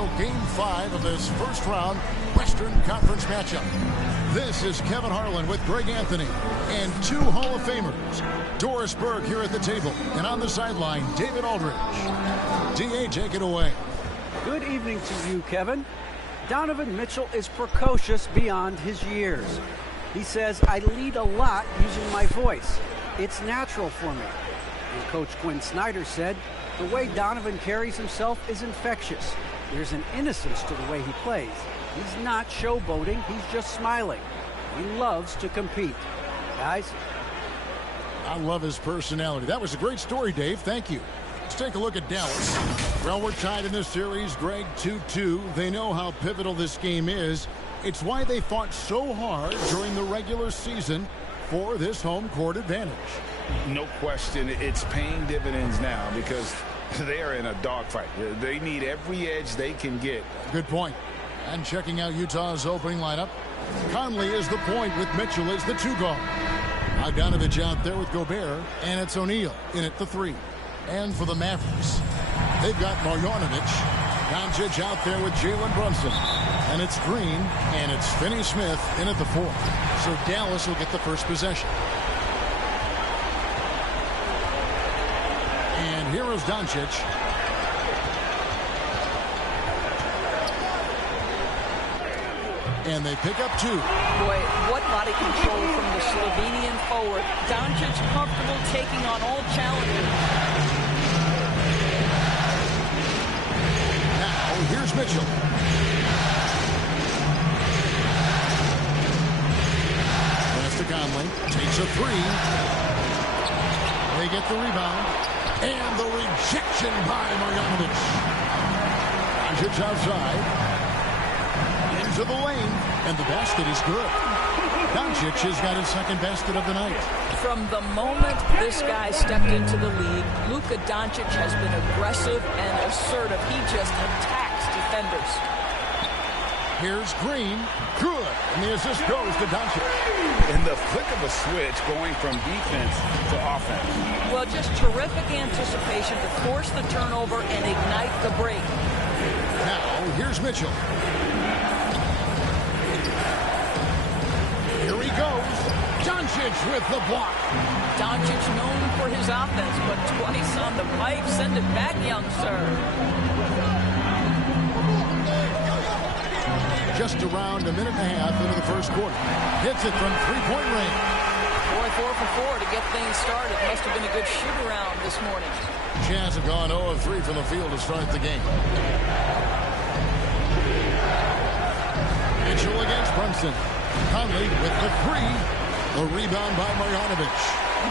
crucial Game 5 of this first-round Western Conference matchup. This is Kevin Harlan with Greg Anthony and two Hall of Famers. Doris Burke here at the table, and on the sideline, David Aldridge. D.A., take it away. Good evening to you, Kevin. Donovan Mitchell is precocious beyond his years. He says, I lead a lot using my voice. It's natural for me. And Coach Quinn Snyder said, the way Donovan carries himself is infectious. There's an innocence to the way he plays. He's not showboating, he's just smiling. He loves to compete. Guys? I love his personality. That was a great story, Dave. Thank you. Let's take a look at Dallas. Well, we're tied in this series, Greg, 2-2. They know how pivotal this game is. It's why they fought so hard during the regular season for this home court advantage. No question, it's paying dividends now because they are in a dogfight. They need every edge they can get. Good point. And checking out Utah's opening lineup, Conley is the point with Mitchell as the two guard. Bogdanovich out there with Gobert, and it's O'Neal in at the three. And for the Mavericks, they've got Marjanovic, Doncic out there with Jalen Brunson. And it's Green, and it's Finney-Smith in at the four. So Dallas will get the first possession. And here is Doncic. And they pick up two. Boy, what body control from the Slovenian forward. Doncic comfortable taking on all challenges. Now, here's Mitchell. Pass to Conley. Takes a three. They get the rebound. And the rejection by Marjanovic. Doncic outside. To the lane, and the basket is good. Doncic has got his second basket of the night. From the moment this guy stepped into the league, Luka Doncic has been aggressive and assertive. He just attacks defenders. Here's Green. Good. And the assist goes to Doncic. In the flick of a switch going from defense to offense. Well, just terrific anticipation to force the turnover and ignite the break. Now, here's Mitchell. Here he goes. Doncic with the block. Doncic known for his offense, but twice on the pipe. Send it back, young sir. Just around a minute and a half into the first quarter. Hits it from three-point range. Boy, 4 for 4 to get things started. Must have been a good shoot-around this morning. Jazz have gone 0 of 3 from the field to start the game. Mitchell against Brunson. Conley with the three. A rebound by Marjanovic.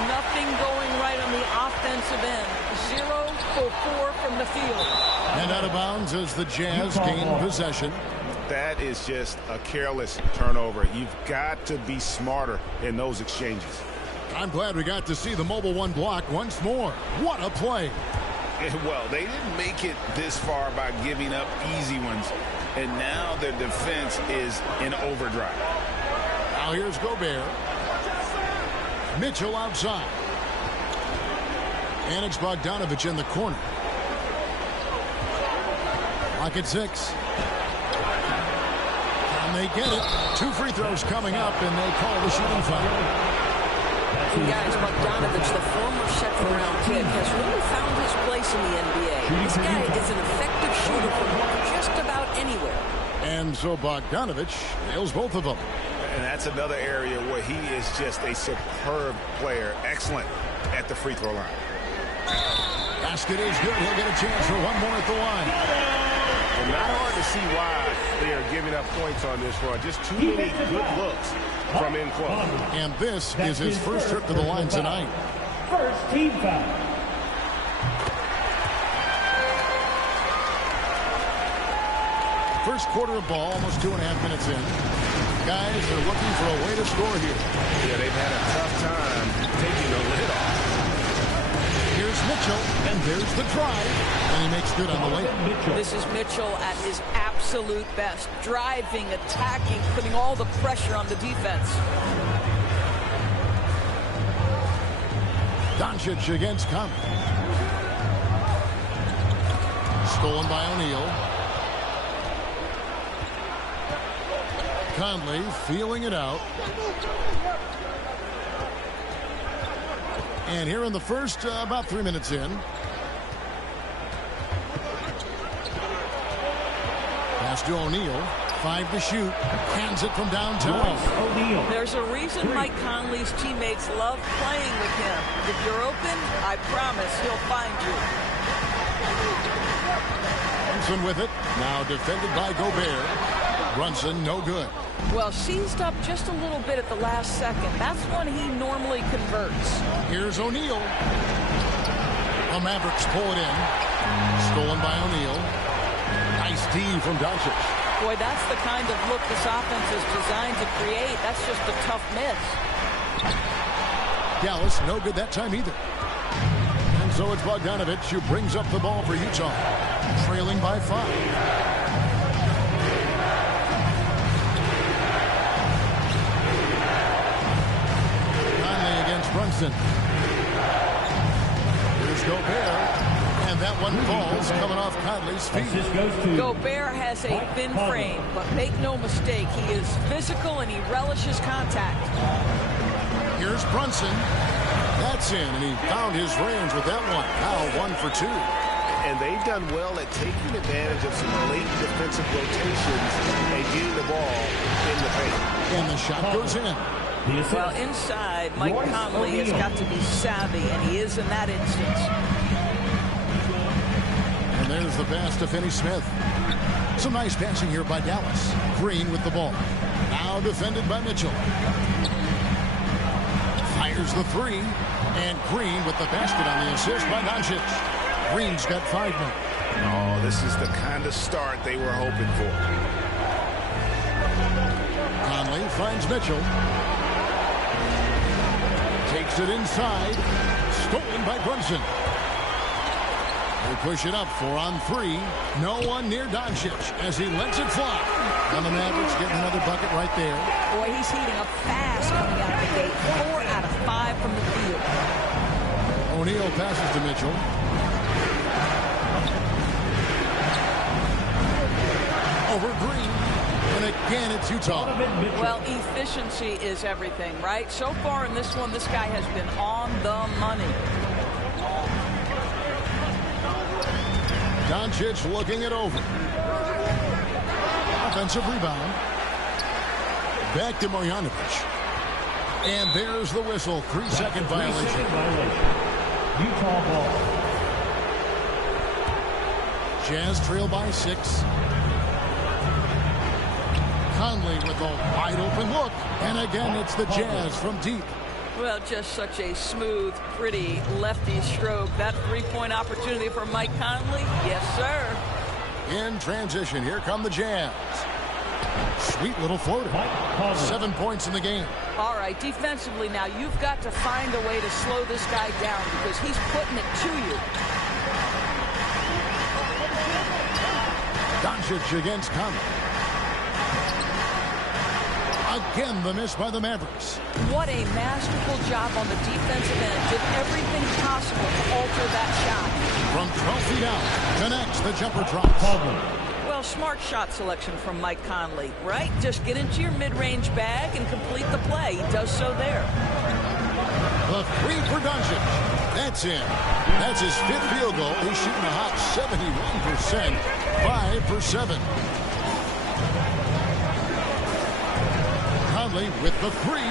Nothing going right on the offensive end. 0 for 4 from the field. And out of bounds as the Jazz gain possession. That is just a careless turnover. You've got to be smarter in those exchanges. I'm glad we got to see the mobile one block once more. What a play. Well, they didn't make it this far by giving up easy ones. And now their defense is in overdrive. Now here's Gobert. Mitchell outside. And it's Bogdanovich in the corner. Lock at 6. And they get it. 2 free throws coming up, and they call the shooting foul. Guys, Bogdanovich, the former second-round pick, has really found his place in the NBA. This guy is an effective shooter from just about anywhere. And so Bogdanovich nails both of them. And that's another area where he is just a superb player. Excellent at the free throw line. Basket is good. He'll get a chance for one more at the line. And not hard to see why they are giving up points on this run. Just too many good looks from in close. And this is his first trip to the line tonight. First team foul. First quarter of ball, almost 2.5 minutes in. Guys are looking for a way to score here. Yeah, they've had a tough time taking the lid off. Here's Mitchell, and there's the drive, and he makes good on the layup. This is Mitchell at his absolute best. Driving, attacking, putting all the pressure on the defense. Doncic against Conley. Stolen by O'Neal. Conley feeling it out. And here in the first, about 3 minutes in. Pass to O'Neal. 5 to shoot. Hands it from downtown. There's a reason Mike Conley's teammates love playing with him. If you're open, I promise he'll find you. Brunson with it. Now defended by Gobert. Brunson no good. Well, seized up just a little bit at the last second. That's when he normally converts. Here's O'Neal. The Mavericks pull it in. Stolen by O'Neal. Nice D from Doncic. Boy, that's the kind of look this offense is designed to create. That's just a tough miss. Dallas no good that time either. And so it's Bogdanovich who brings up the ball for Utah. Trailing by 5. Brunson. Here's Gobert. And that one falls coming off Conley's feet. Gobert has a thin frame, but make no mistake, he is physical and he relishes contact. Here's Brunson. That's in, and he found his range with that one. Now 1 for 2. And they've done well at taking advantage of some late defensive rotations and getting the ball in the paint. And the shot goes in. Well, inside, Mike Conley has got to be savvy, and he is in that instance. And there's the pass to Finney-Smith. Some nice passing here by Dallas. Green with the ball. Now defended by Mitchell. Fires the 3. And Green with the basket on the assist by Doncic. Green's got 5 now. Oh, this is the kind of start they were hoping for. Conley finds Mitchell. Takes it inside. Stolen by Brunson. They push it up 4 on 3. No one near Doncic as he lets it fly. And the Mavericks getting another bucket right there. Boy, he's heating up fast coming out of the gate. 4 out of 5 from the field. O'Neal passes to Mitchell. Over Green. And again, it's Utah. Well, efficiency is everything, right? So far in this one, this guy has been on the money. Doncic looking it over. Offensive rebound. Back to Marjanovic. And there's the whistle. 3-second violation. Utah ball. Jazz trail by 6. Conley with a wide open look. And again, it's the Jazz from deep. Well, just such a smooth, pretty lefty stroke. That 3-point opportunity for Mike Conley. Yes, sir. In transition, here come the Jazz. Sweet little floater. 7 points in the game. All right, defensively now, you've got to find a way to slow this guy down because he's putting it to you. Doncic against Conley. Again, the miss by the Mavericks. What a masterful job on the defensive end. Did everything possible to alter that shot. From 12 feet out, connects the jumper drops. Well, smart shot selection from Mike Conley, right? Just get into your mid-range bag and complete the play. He does so there. The 3 for Doncic. That's in. That's his 5th field goal. He's shooting a hot 71%. 5 for 7. Conley with the 3.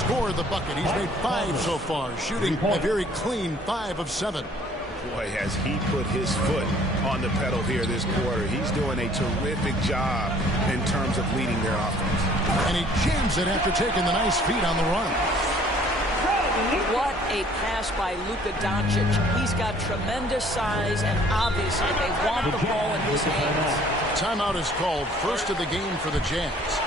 Scored the bucket. He's made 5 so far. Shooting a very clean 5 of 7. Boy, has he put his foot on the pedal here this quarter. He's doing a terrific job in terms of leading their offense. And he jams it after taking the nice feed on the run. What a pass by Luka Doncic. He's got tremendous size, and obviously they want the ball in his hands. Timeout is called. First of the game for the Jazz.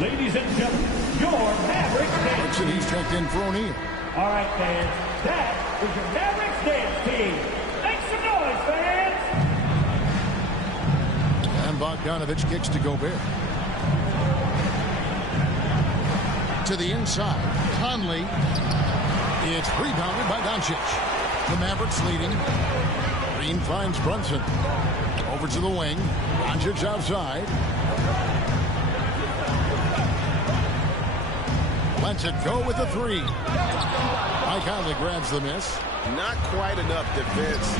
Ladies and gentlemen, your Mavericks dance team. He's checked in for O'Neal. All right, fans, that is your Mavericks dance team. Make some noise, fans. And Bogdanovich kicks to Gobert. To the inside, Conley. It's rebounded by Doncic. The Mavericks leading. Green finds Brunson. Over to the wing. Doncic outside. Lets it go with the three. Mike Conley grabs the miss. Not quite enough defense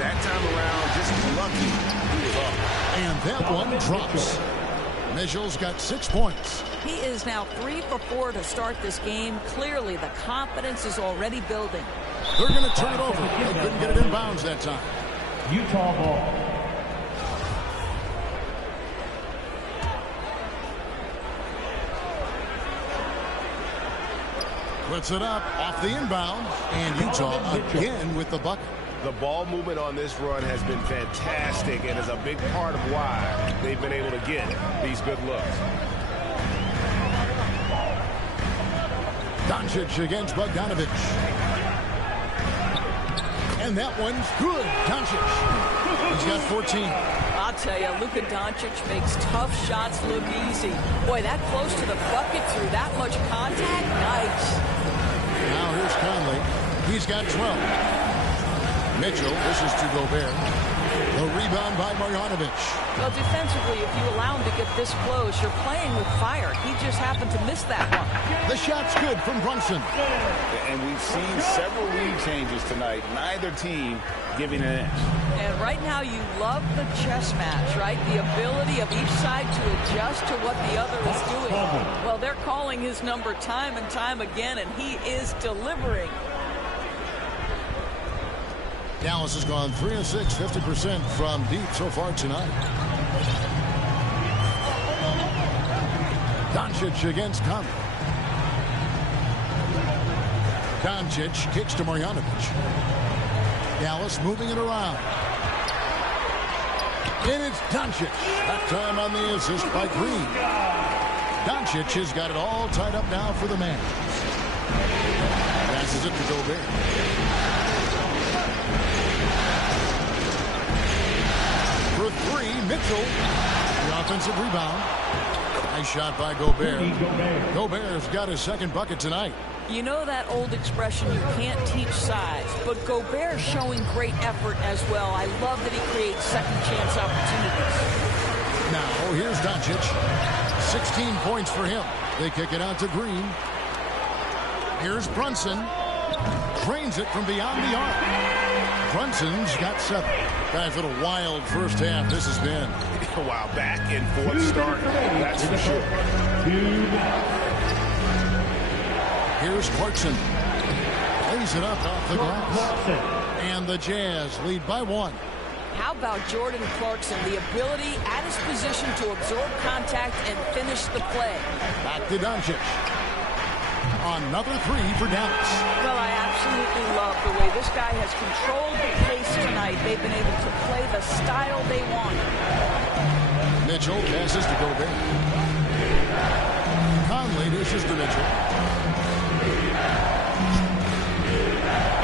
that time around. Just lucky he was off. And that one drops. Mitchell's got 6 points. He is now 3 for 4 to start this game. Clearly, the confidence is already building. They're going to turn it over. They couldn't get it in bounds that time. Utah ball. Puts it up off the inbound. And Utah again with the bucket. The ball movement on this run has been fantastic and is a big part of why they've been able to get these good looks. Doncic against Bogdanovic. And that one's good. Doncic. He's got 14. I'll tell you, Luka Doncic makes tough shots look easy. Boy, that close to the bucket through that much contact, nice. Now here's Conley. He's got 12. Mitchell, this is to Gobert. The rebound by Marjanovic. Well, defensively, if you allow him to get this close, you're playing with fire. He just happened to miss that one. The shot's good from Brunson. And we've seen several lead changes tonight. Neither team giving an inch. And right now, you love the chess match, right? The ability of each side to adjust to what the other is doing. Well, they're calling his number time and time again, and he is delivering. Dallas has gone 3 of 6, 50% from deep so far tonight. Doncic against Conley. Doncic kicks to Marjanovic. Dallas moving it around. And it's Doncic. That time on the assist by Green. Doncic has got it all tied up now for the man. Passes it to Gobert. For three, Mitchell. The offensive rebound. Nice shot by Gobert. Gobert's got his second bucket tonight. You know that old expression, you can't teach size, but Gobert's showing great effort as well. I love that he creates second chance opportunities. Now, here's Doncic. 16 points for him. They kick it out to Green. Here's Brunson. Drains it from beyond the arc. Brunson's got 7. Guys, what a wild first half this has been. Wow, back and forth start, that's for sure. Here's Clarkson. Lays it up off the glass. And the Jazz lead by 1. How about Jordan Clarkson, the ability at his position to absorb contact and finish the play? Back to Doncic. Another 3 for Dallas. Well, I absolutely love the way this guy has controlled the pace tonight. They've been able to play the style they want. Mitchell passes to Gobert. Conley dishes to Mitchell.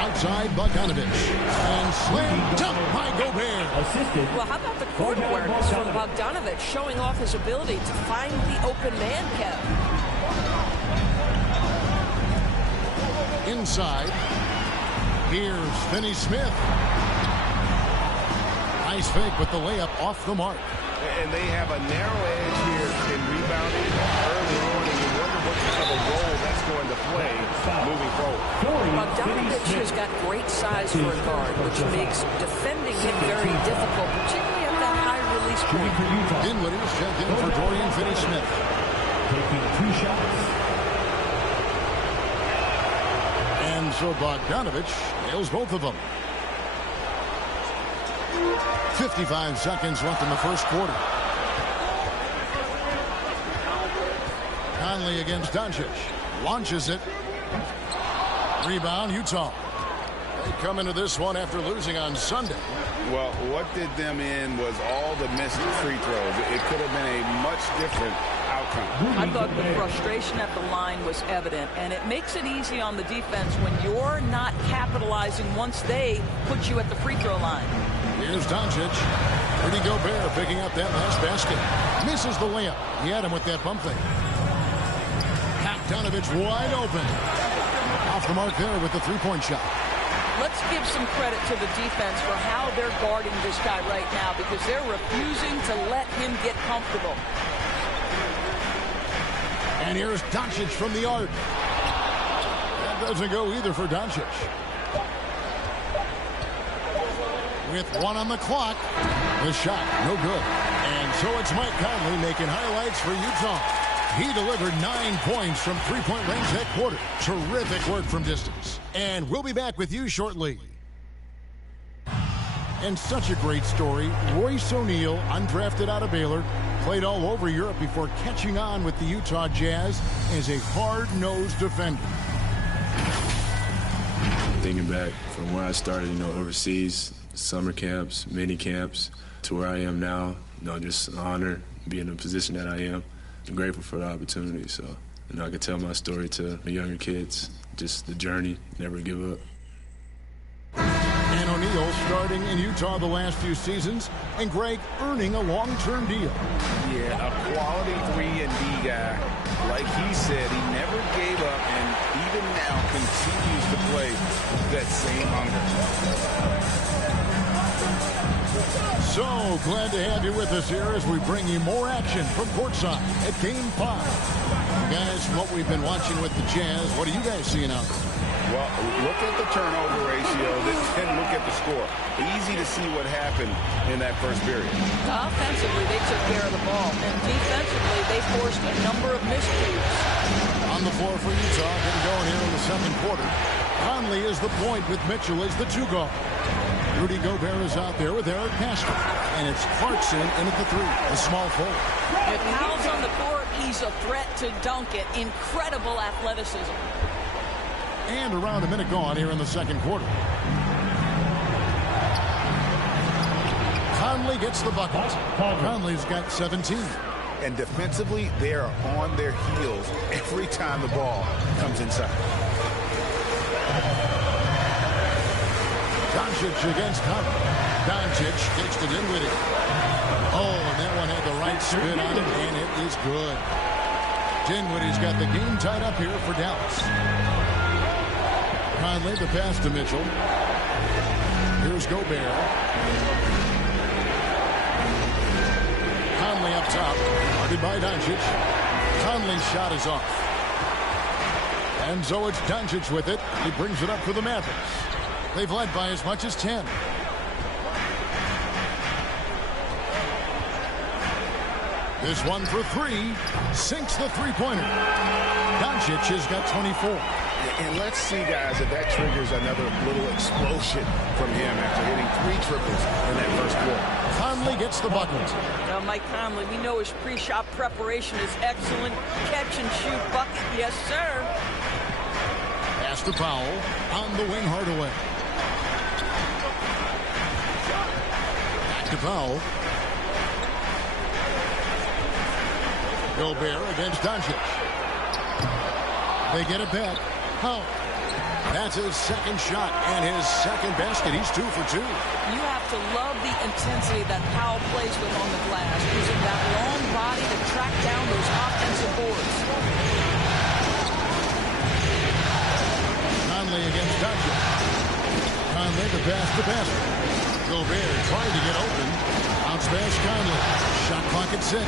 Outside Bogdanovic. And slam dunk by Gobert. Assisted. Well, how about the court awareness from Bogdanovic showing off his ability to find the open man, Kev? Inside. Here's Finney Smith. Nice fake, but the layup off the mark. And they have a narrow edge here in rebounding early on, and you wonder what kind of a role that's going to play moving forward. Bogdanovic has got great size for a guard, which makes defending him very difficult, particularly at that high release point. Dinwiddie's checked in for Dorian Finney-Smith. Taking 2 shots. And so Bogdanovic nails both of them. 55 seconds left in the first quarter. Conley against Doncic. Launches it. Rebound, Utah. They come into this one after losing on Sunday. Well, what did them in was all the missed free throws. It could have been a much different outcome. I thought the frustration at the line was evident, and it makes it easy on the defense when you're not capitalizing once they put you at the free throw line. Here's Doncic. Rudy Gobert picking up that last basket. Misses the layup. He had him with that bump fake. Bogdanovic wide open. Off the mark there with the three-point shot. let's give some credit to the defense for how they're guarding this guy right now, because they're refusing to let him get comfortable. And here's Doncic from the arc. That doesn't go either for Doncic. With 1 on the clock, the shot, no good. And so it's Mike Conley making highlights for Utah. He delivered 9 points from three-point range that quarter. Terrific work from distance. And we'll be back with you shortly. And such a great story. Royce O'Neal, undrafted out of Baylor, played all over Europe before catching on with the Utah Jazz as a hard-nosed defender. Thinking back from where I started, overseas, summer camps, mini camps, to where I am now, just an honor being in the position that I am. I'm grateful for the opportunity, so I can tell my story to the younger kids, just the journey, never give up. And O'Neal starting in Utah the last few seasons, and Greg earning a long-term deal. Yeah, a quality 3-and-D guy. Like he said, he never gave up, and even now continues to play that same hunger. So glad to have you with us here as we bring you more action from courtside at Game 5. Guys, from what we've been watching with the Jazz, what are you guys seeing out there? Well, look at the turnover ratio, then look at the score. Easy to see what happened in that first period. Offensively, they took care of the ball, and defensively, they forced a number of miscues. On the floor for Utah, getting going here in the second quarter. Conley is the point with Mitchell as the 2-guard. Rudy Gobert is out there with Eric Pascal. And it's Clarkson in at the 3, a small forward. If Powell's on the court, he's a threat to dunk it. Incredible athleticism. And around a minute gone here in the second quarter. Conley gets the bucket. Conley's got 17. And defensively, they are on their heels every time the ball comes inside. Doncic against Conley. Doncic takes to Dinwiddie. Oh, and that one had the right spin on it, and it is good. Dinwiddie's got the game tied up here for Dallas. Conley, the pass to Mitchell. Here's Gobert. Conley up top. Guarded by Doncic. Conley's shot is off. And so it's Doncic with it. He brings it up for the Mavericks. They've led by as much as 10. This one for 3. Sinks the three-pointer. Doncic has got 24. And let's see, guys, if that triggers another little explosion from him after hitting 3 triples in that first quarter. Conley gets the bucket. Now, Mike Conley, we know his pre-shot preparation is excellent. Catch and shoot bucket, yes, sir. Pass to Powell on the wing, Hardaway. Back to Powell. Gobert against Doncic. They get it back. Powell. That's his second shot and his second basket. He's 2 for 2. You have to love the intensity that Powell plays with on the glass, using that long body to track down those offensive boards. Conley against Doncic. Conley the pass to basket. Gobert trying to get open. Bounce pass Conley. Shot clock at 6.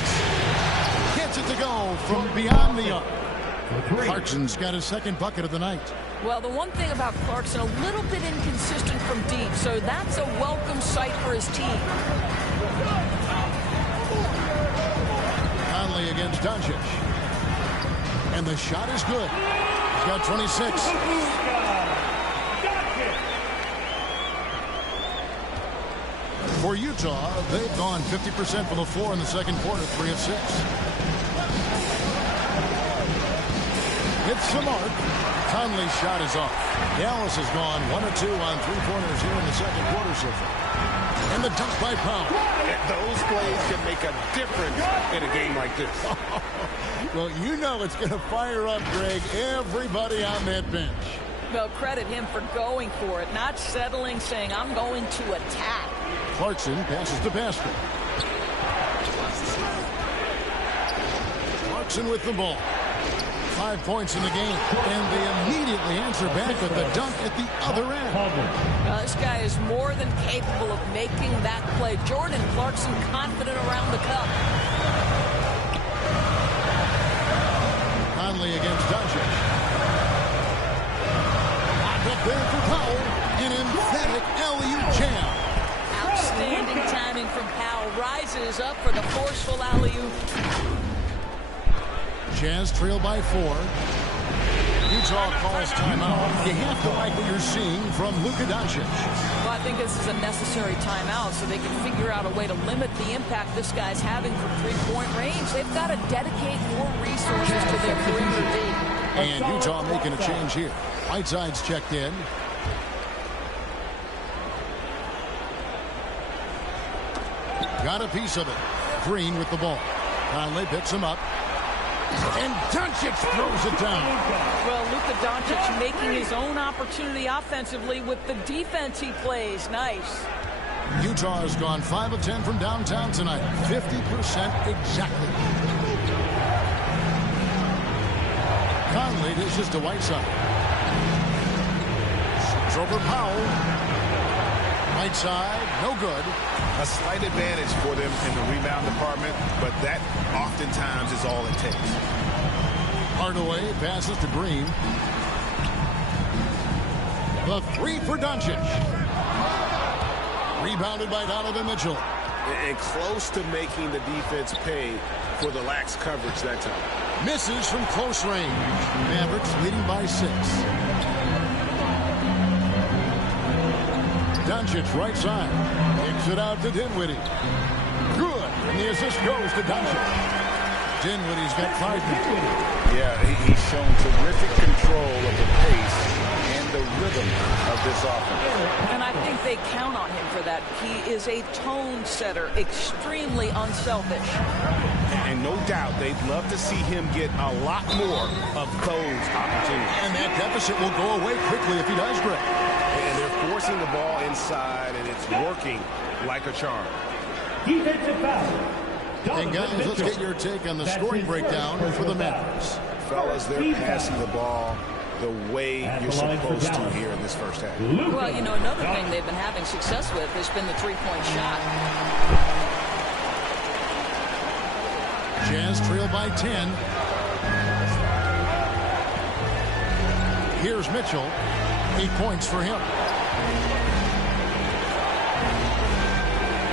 Gets it to go from beyond the arc. Clarkson's got his second bucket of the night. Well, the one thing about Clarkson, a little bit inconsistent from deep, so that's a welcome sight for his team. Conley against Doncic. And the shot is good. He's got 26. For Utah, they've gone 50% from the floor in the second quarter, 3 of 6. Hits the mark. Conley's shot is off. Dallas has gone 1 of 2 on 3-pointers here in the second quarter so far. And the dunk by Powell. Those plays can make a difference in a game like this. Well, you know it's going to fire up, Greg, everybody on that bench. Well, credit him for going for it, not settling, saying, I'm going to attack. Clarkson passes to Pascal. Clarkson with the ball. 5 points in the game, and they immediately answer back with the dunk at the other end. This guy is more than capable of making that play. Jordan Clarkson confident around the cup. Conley against Doncic. Locked up there for Powell. An emphatic alley-oop jam. Outstanding timing from Powell. Rises up for the forceful alley-oop. Jazz trail by 4. Utah calls timeout. You have to like what you're seeing from Luka Doncic. Well, I think this is a necessary timeout so they can figure out a way to limit the impact this guy's having from three-point range. They've got to dedicate more resources to their perimeter D. And Utah making a change here. Whiteside's checked in. Got a piece of it. Green with the ball. Conley picks him up. And Doncic throws it down. Well, Luka Doncic making his own opportunity offensively with the defense he plays. Nice. Utah has gone 5 of 10 from downtown tonight. 50% exactly. Conley dishes to Whiteside. Shoots over Powell. Whiteside, no good. A slight advantage for them in the rebound department, but that oftentimes is all it takes. Hardaway passes to Green. The 3 for Doncic. Rebounded by Donovan Mitchell. And close to making the defense pay for the lax coverage that time. Misses from close range. Mavericks leading by 6. Doncic right side. Kicks it out to Dinwiddie. Good. And the assist goes to Doncic. Dinwiddie's got 5 minutes. Yeah, he's shown terrific control of the pace and the rhythm of this offense. And I think they count on him for that. He is a tone setter, extremely unselfish. And no doubt they'd love to see him get a lot more of those opportunities. And that deficit will go away quickly if he does, Greg. And they're forcing the ball inside, and it's working like a charm. Defensive foul. And guys, let's get your take on the scoring breakdown for the Mavericks. Fellas, they're passing the ball the way you're supposed to here in this first half. Well, you know, another thing they've been having success with has been the three-point shot. Jazz trail by 10. Here's Mitchell. 8 points for him.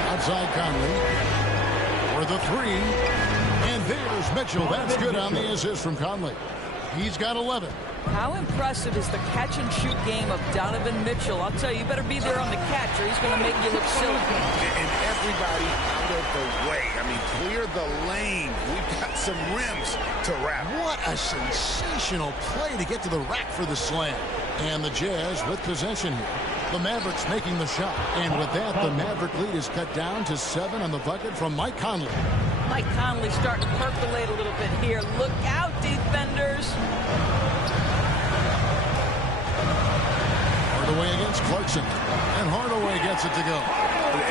Outside Conley. For the 3. And there's Mitchell. That's good on the assist from Conley. He's got 11. How impressive is the catch-and-shoot game of Donovan Mitchell? I'll tell you, you better be there on the catch or he's going to make you look silly. And everybody out of the way. I mean, clear the lane. We've got some rims to wrap. What a sensational play to get to the rack for the slam. And the Jazz with possession here. The Mavericks making the shot. And with that, the Maverick lead is cut down to 7 on the bucket from Mike Conley. Mike Conley starting to percolate a little bit here. Look out, defenders. Hardaway against Clarkson. And Hardaway gets it to go.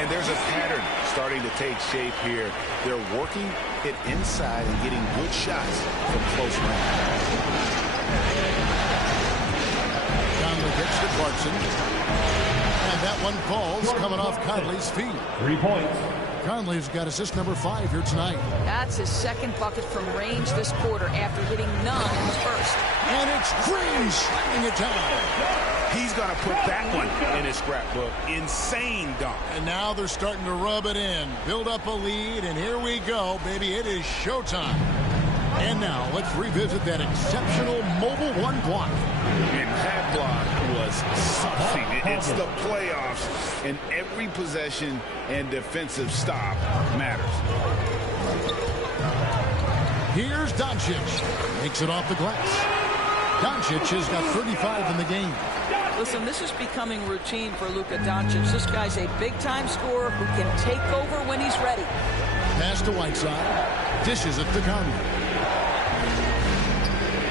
And there's a pattern starting to take shape here. They're working it inside and getting good shots from close range. Conley gets to Clarkson. And that one falls coming off Conley's feet. 3 points. Conley's got assist number 5 here tonight. That's his second bucket from range this quarter after hitting none in the first. And it's Green shutting it down. He's going to put that one in his scrapbook. Insane dunk. And now they're starting to rub it in. Build up a lead, and here we go, baby. It is showtime. And now let's revisit that exceptional Mobile 1 block. And that block was something. It's the playoffs, and every possession and defensive stop matters. Here's Doncic. Makes it off the glass. Doncic has got 35 in the game. Listen, this is becoming routine for Luka Doncic. This guy's a big-time scorer who can take over when he's ready. Pass to Whiteside. Dishes it to Conley.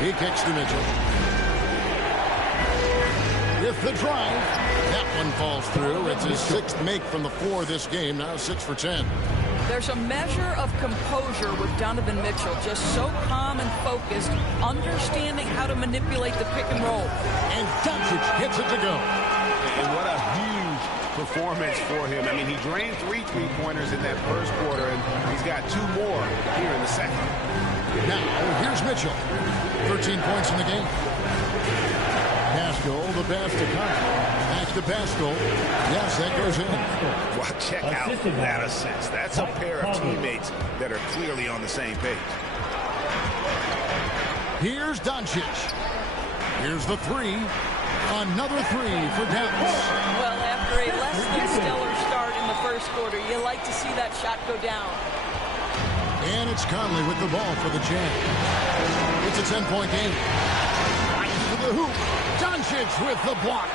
He kicks to Mitchell. With the drive. That one falls through. It's his 6th make from the 4 this game. Now 6 for 10. There's a measure of composure with Donovan Mitchell, just so calm and focused, understanding how to manipulate the pick and roll. And Doncic gets it to go. And what a huge performance for him. I mean, he drained 3 3-pointers in that first quarter, and he's got 2 more here in the second. Now, here's Mitchell. 13 points in the game. Pascal, the pass to Conley. Back to Pascal. Yes, that goes in. Well, check out that assist. That's a pair of teammates that are clearly on the same page. Here's Doncic. Here's the 3. Another 3 for Dallas. Well, after a less than stellar start in the first quarter, you like to see that shot go down. And it's Conley with the ball for the Jazz. It's a 10-point game. Right to the hoop. Doncic with the block.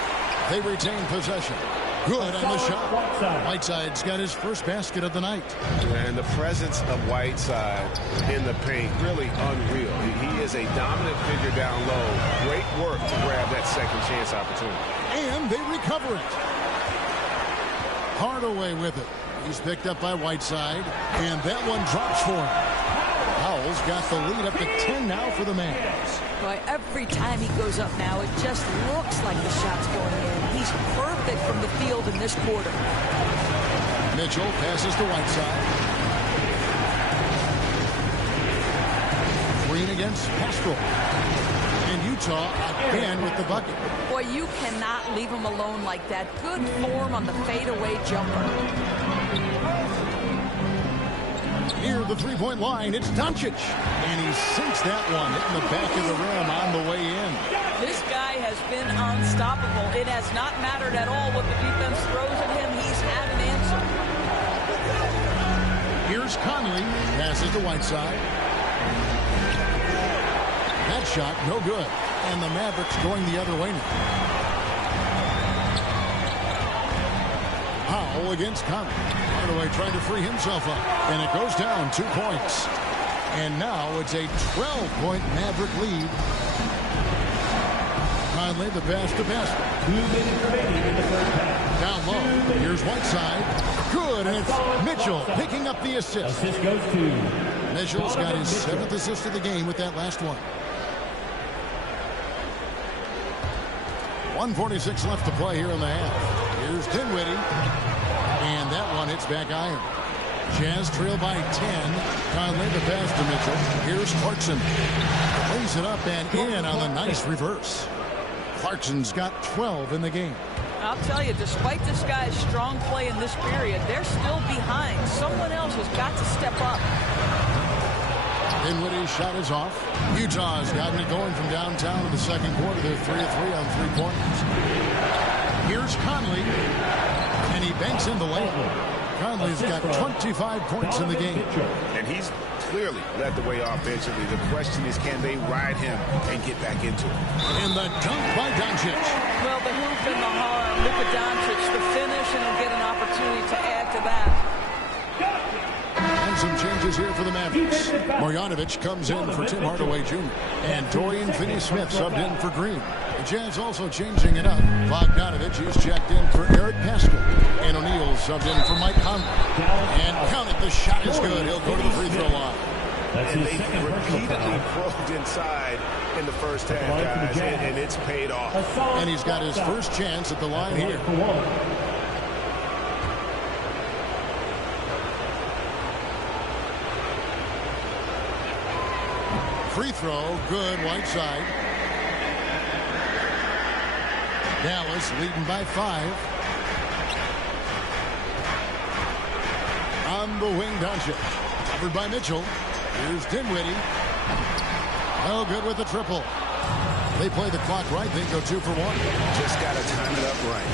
They retain possession. Good on the shot. Whiteside's got his first basket of the night. And the presence of Whiteside in the paint, really unreal. He is a dominant figure down low. Great work to grab that second chance opportunity. And they recover it. Hardaway with it. He's picked up by Whiteside. And that one drops for him. Powell's got the lead up to 10 now for the Mavs. Boy, every time he goes up now, it just looks like the shot's going in. He's perfect from the field in this quarter. Mitchell passes to Whiteside. Green against Pascal. And Utah again with the bucket. Boy, you cannot leave him alone like that. Good form on the fadeaway jumper. Near the three-point line, it's Doncic. And he sinks that one, hitting the back of the rim on the way in. This guy has been unstoppable. It has not mattered at all what the defense throws at him. He's had an answer. Here's Conley. Passes to Whiteside. That shot, no good. And the Mavericks going the other way now. Powell against Conley. Hardaway trying to free himself up. And it goes down 2 points. And now it's a 12-point Maverick lead. Conley, the pass to Pascal. 2 minutes remaining in the first half. Down low. Here's Whiteside. Good, and it's Mitchell picking up the assist. Assist goes to Mitchell's got his 7th assist of the game with that last one. 1:46 left to play here in the half. Here's Dinwiddie. And that one hits back iron. Jazz trail by 10. Conley, the pass to Mitchell. Here's Clarkson. Brings it up and in on the nice reverse. Clarkson's got 12 in the game. I'll tell you, despite this guy's strong play in this period, they're still behind. Someone else has got to step up. Dinwiddie's shot is off. Utah's gotten it going from downtown in the second quarter. They're 3 of 3 on three-pointers. Here's Conley. And he banks in the lane. Conley's got 25 points in the game. And he's clearly led the way offensively. The question is, can they ride him and get back into it? And the dunk by Doncic. Well, the hoop and the harm. Look at Doncic, the finish, and he'll get an opportunity to add to that. And some changes here for the Mavericks. Marjanovic comes in for Tim Hardaway Jr. And Dorian Finney-Smith subbed in for Green. The Jazz also changing it up. Bogdanovich is checked in for Eric Pascal. And O'Neal subbed in for Mike Conley. And count it, the shot is good. He'll go to the free throw line. And they repeatedly probed inside in the first half, guys, and it's paid off. And he's got his first chance at the line here. Free throw, good, Whiteside. Dallas leading by 5. On the wing, Doncic. Covered by Mitchell. Here's Dinwiddie. Oh, good with the triple. They play the clock right. They go 2 for 1. Just got to time it up right.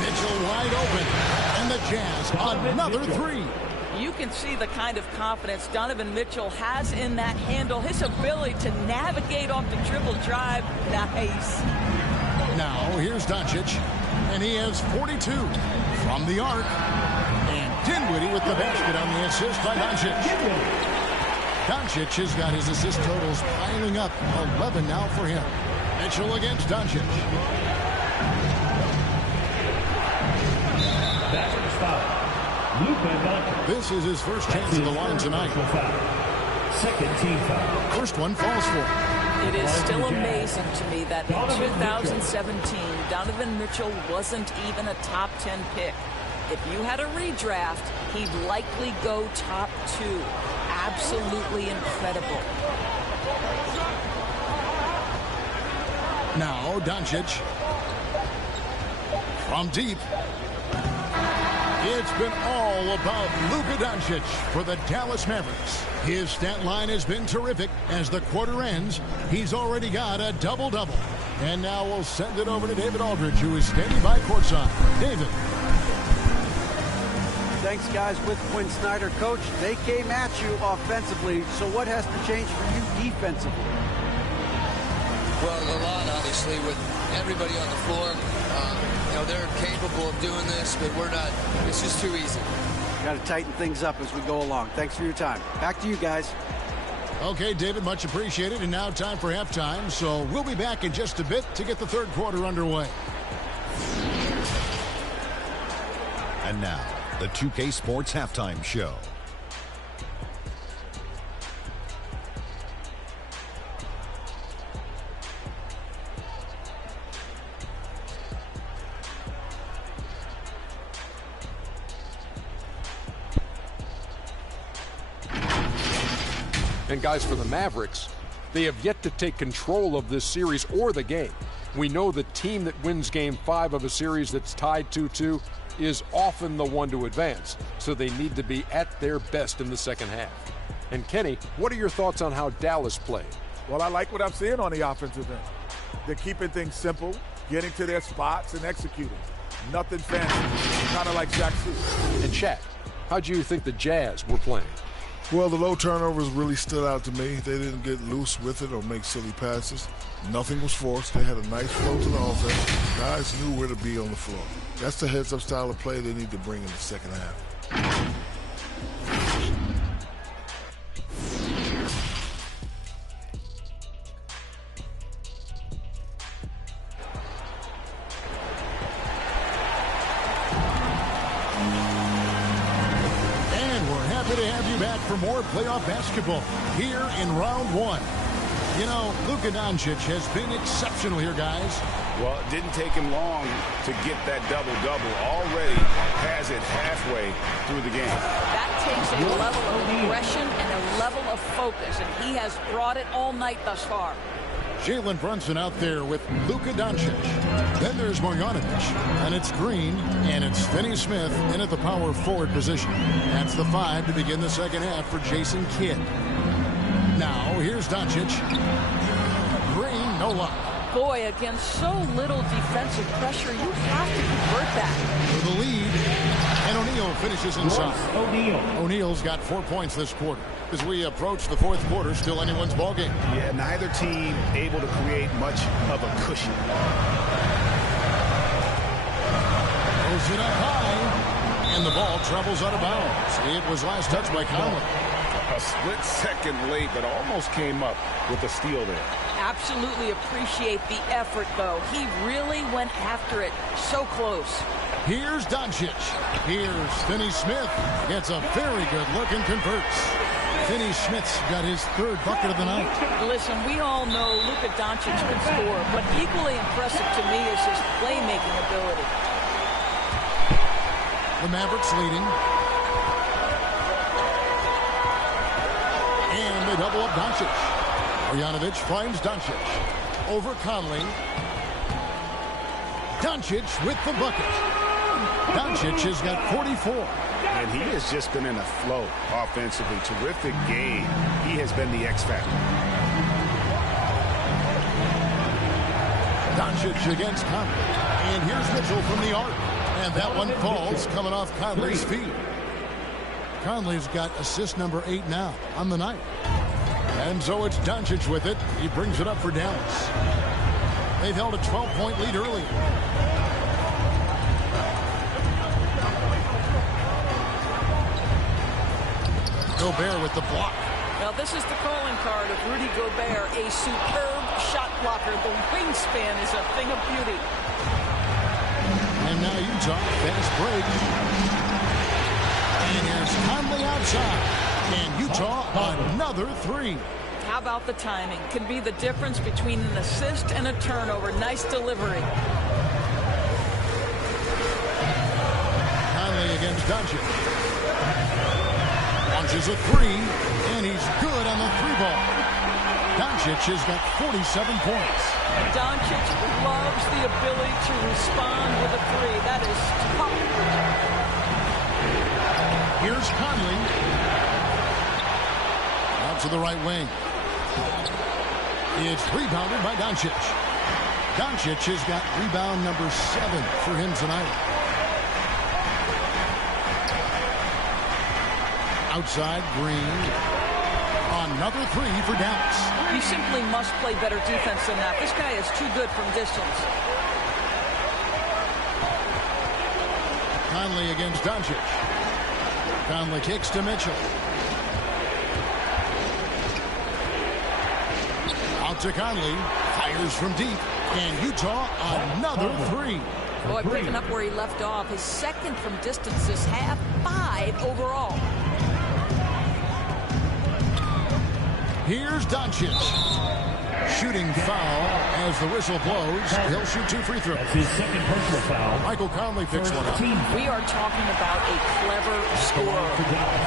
Mitchell wide open. And the Jazz, another 3. You can see the kind of confidence Donovan Mitchell has in that handle. His ability to navigate off the dribble drive. Nice. Now, here's Doncic. And he has 42 from the arc. And Dinwiddie with the basket on the assist by Doncic. Doncic has got his assist totals piling up. 11 now for him. Mitchell against Doncic. This is his first chance at the line tonight. Second team foul. First one falls for him. It is still amazing to me that in 2017, Donovan Mitchell wasn't even a top 10 pick. If you had a redraft, he'd likely go top 2. Absolutely incredible. Now Doncic from deep. It's been all about Luka Doncic for the Dallas Mavericks. His stat line has been terrific. As the quarter ends, he's already got a double-double. And now we'll send it over to David Aldridge, who is standing by courtside. David. Thanks, guys. With Quinn Snyder, Coach, they came at you offensively. So what has to change for you defensively? Well, a lot, obviously, with everybody on the floor. You know, they're capable of doing this, but we're not. It's just too easy. Got to tighten things up as we go along. Thanks for your time. Back to you guys. Okay, David, much appreciated. And now time for halftime. So we'll be back in just a bit to get the third quarter underway. And now, the 2K Sports Halftime Show. And guys, for the Mavericks, they have yet to take control of this series or the game. We know the team that wins Game 5 of a series that's tied 2-2 is often the one to advance, so they need to be at their best in the second half. And Kenny, what are your thoughts on how Dallas played? Well, I like what I'm seeing on the offensive end. They're keeping things simple, getting to their spots and executing. Nothing fancy, kind of like Shaq Fu. And Shaq, how do you think the Jazz were playing? Well, the low turnovers really stood out to me. They didn't get loose with it or make silly passes. Nothing was forced. They had a nice flow to the offense. Guys knew where to be on the floor. That's the heads-up style of play they need to bring in the second half. For more playoff basketball here in round 1. You know, Luka Doncic has been exceptional here, guys. Well, it didn't take him long to get that double-double. Already has it halfway through the game. That takes a level of aggression and a level of focus, and he has brought it all night thus far. Jalen Brunson out there with Luka Doncic. Then there's Marjanovic, and it's Green, and it's Finney Smith in at the power forward position. That's the 5 to begin the second half for Jason Kidd. Now, here's Doncic. Green, no luck. Boy, against so little defensive pressure, you have to convert that. For the lead, and O'Neal finishes inside. O'Neal's got 4 points this quarter. As we approach the fourth quarter, still anyone's ballgame. Yeah, neither team able to create much of a cushion. Throws it up high, and the ball travels out of bounds. It was last touched by Conley. A split second late, but almost came up with a steal there. Absolutely appreciate the effort, though. He really went after it. So close. Here's Doncic. Here's Finney Smith. Gets a very good look and converts. Finney Smith's got his 3rd bucket of the night. Listen, we all know Luka Doncic can score, but equally impressive to me is his playmaking ability. The Mavericks leading. And they double up Doncic. Marjanovic finds Doncic. Over Conley. Doncic with the bucket. Doncic has got 44. And he has just been in a flow offensively. Terrific game. He has been the X factor. Doncic against Conley. And here's Mitchell from the arc. And that one falls coming off Conley's feet. Conley's got assist number 8 now on the night. And so it's Doncic with it. He brings it up for Dallas. They've held a 12-point lead earlier. Gobert with the block. Now this is the calling card of Rudy Gobert, a superb shot blocker. The wingspan is a thing of beauty. And now Utah, fast break. And here's Conley outside. And Utah another three. How about the timing? Can be the difference between an assist and a turnover. Nice delivery. Conley against Doncic. Launches a three, and he's good on the three ball. Doncic has got 47 points. Doncic loves the ability to respond with a three. That is tough. Here's Conley. Out to the right wing. It's rebounded by Doncic. Doncic has got rebound number 7 for him tonight. Outside, Green. Another three for Dallas. You simply must play better defense than that. This guy is too good from distance. Conley against Doncic. Conley kicks to Mitchell. Out to Conley. Fires from deep. And Utah another three. Boy, picking up where he left off. His second from distance this half. 5 overall. Here's Doncic. Shooting foul as the whistle blows. He'll shoot 2 free throws. That's his second personal foul. Michael Conley picks one up. We are talking about a clever scorer.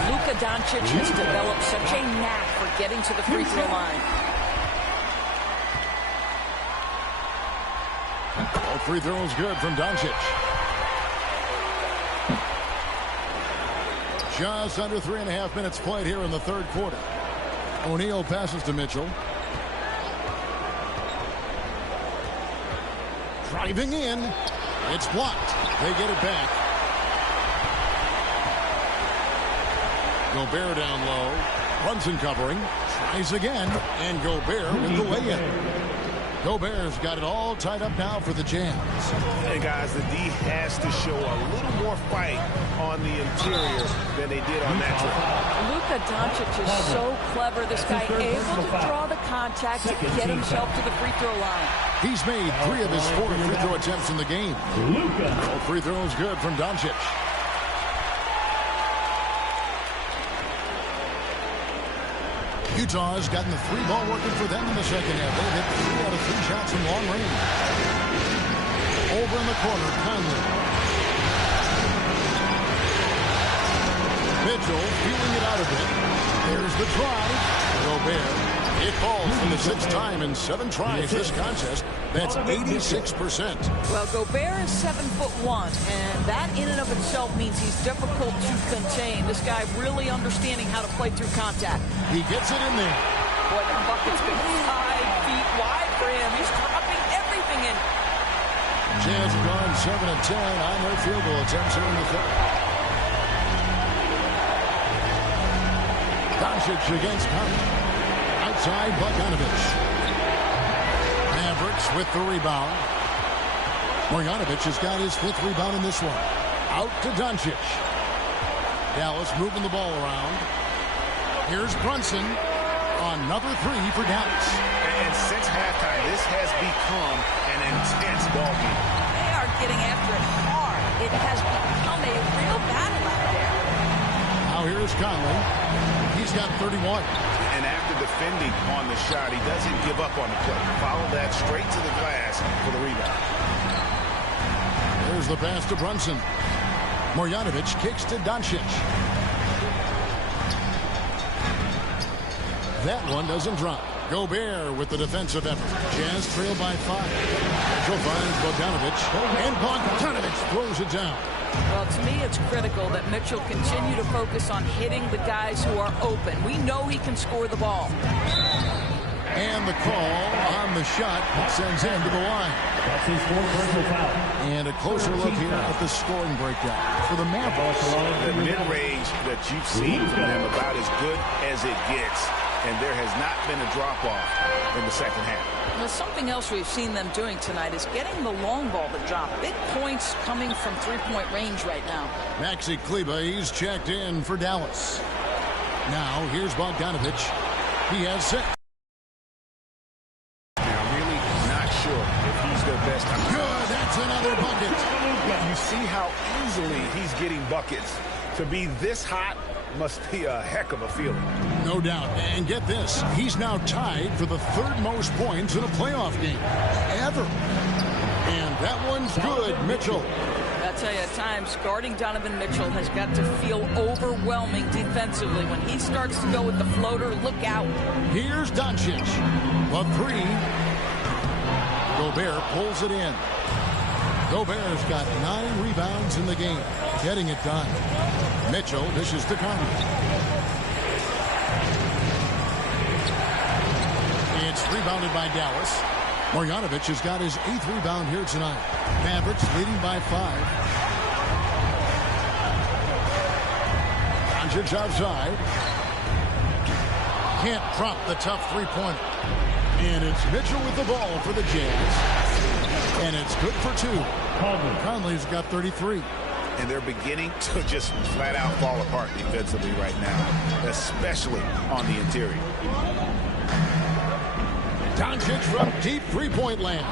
Luka Doncic has developed such a knack for getting to the free throw line. All free throws good from Doncic. Just under 3.5 minutes played here in the third quarter. O'Neal passes to Mitchell. Driving in. It's blocked. They get it back. Gobert down low. Brunson covering. Tries again. And Gobert with the lay-in. Gobert's got it all tied up now for the Jazz. Hey, guys, the D has to show a little more fight on the interior than they did on that trip. Luka Doncic is so clever. This guy able to draw the contact to get himself to the free throw line. He's made 3 of his 4 free throw attempts in the game. All free throws good from Doncic. Utah has gotten the 3 ball working for them in the second half. They've hit 3 out of 3 shots from long range. Over in the corner, Conley. Mitchell feeling it out a bit. There's the try. Gobert. It falls for the 6th time in 7 tries this contest. That's 86%. Well, Gobert is 7'1", and that in and of itself means he's difficult to contain. This guy really understanding how to play through contact. He gets it in there. Boy, the bucket's been 5 feet wide for him. He's dropping everything in. Jazz have gone 7 of 10 on their field goal attempts here in the third. Doncic against Conley. Outside, Bogdanovich. Mavericks with the rebound. Bogdanovich has got his 5th rebound in this one. Out to Doncic. Dallas moving the ball around. Here's Brunson. Another 3 for Dallas. And since halftime, this has become an intense ball game. They are getting after it hard. It has become a real battle out there. Now here's Conley. He's got 31. And after defending on the shot, he doesn't give up on the play. Follow that straight to the glass for the rebound. There's the pass to Brunson. Marjanovic kicks to Doncic. That one doesn't drop. Gobert with the defensive effort. Jazz trail by 5. Mitchell finds Bogdanovich. And Bogdanovich throws it down. Well, to me, it's critical that Mitchell continue to focus on hitting the guys who are open. We know he can score the ball. And the call on the shot sends him to the line. That's his 4th personal foul. And a closer look here at the scoring breakdown for the Mavericks. The mid-range that you've seen from them about as good as it gets. And there has not been a drop-off in the second half. Well, something else we've seen them doing tonight is getting the long ball to drop. Big points coming from 3-point range right now. Maxi Kleber, he's checked in for Dallas. Now, here's Bogdanovich. He has 6. I'm really not sure if he's their best. Good, that's another bucket. You see how easily he's getting buckets. To be this hot must be a heck of a feeling. No doubt. And get this, he's now tied for the third most points in a playoff game ever. And that one's good, Mitchell. I tell you, at times, guarding Donovan Mitchell has got to feel overwhelming defensively. When he starts to go with the floater, look out. Here's Doncic. The three. Gobert pulls it in. Gobert's got 9 rebounds in the game, getting it done. Mitchell dishes to Conley. It's rebounded by Dallas. Marjanovic has got his 8th rebound here tonight. Mavericks leading by 5. Doncic outside. Can't drop the tough three-pointer. And it's Mitchell with the ball for the Jazz. And it's good for 2. Conley's got 33. And they're beginning to just flat out fall apart defensively right now, especially on the interior. Doncic from deep three-point land.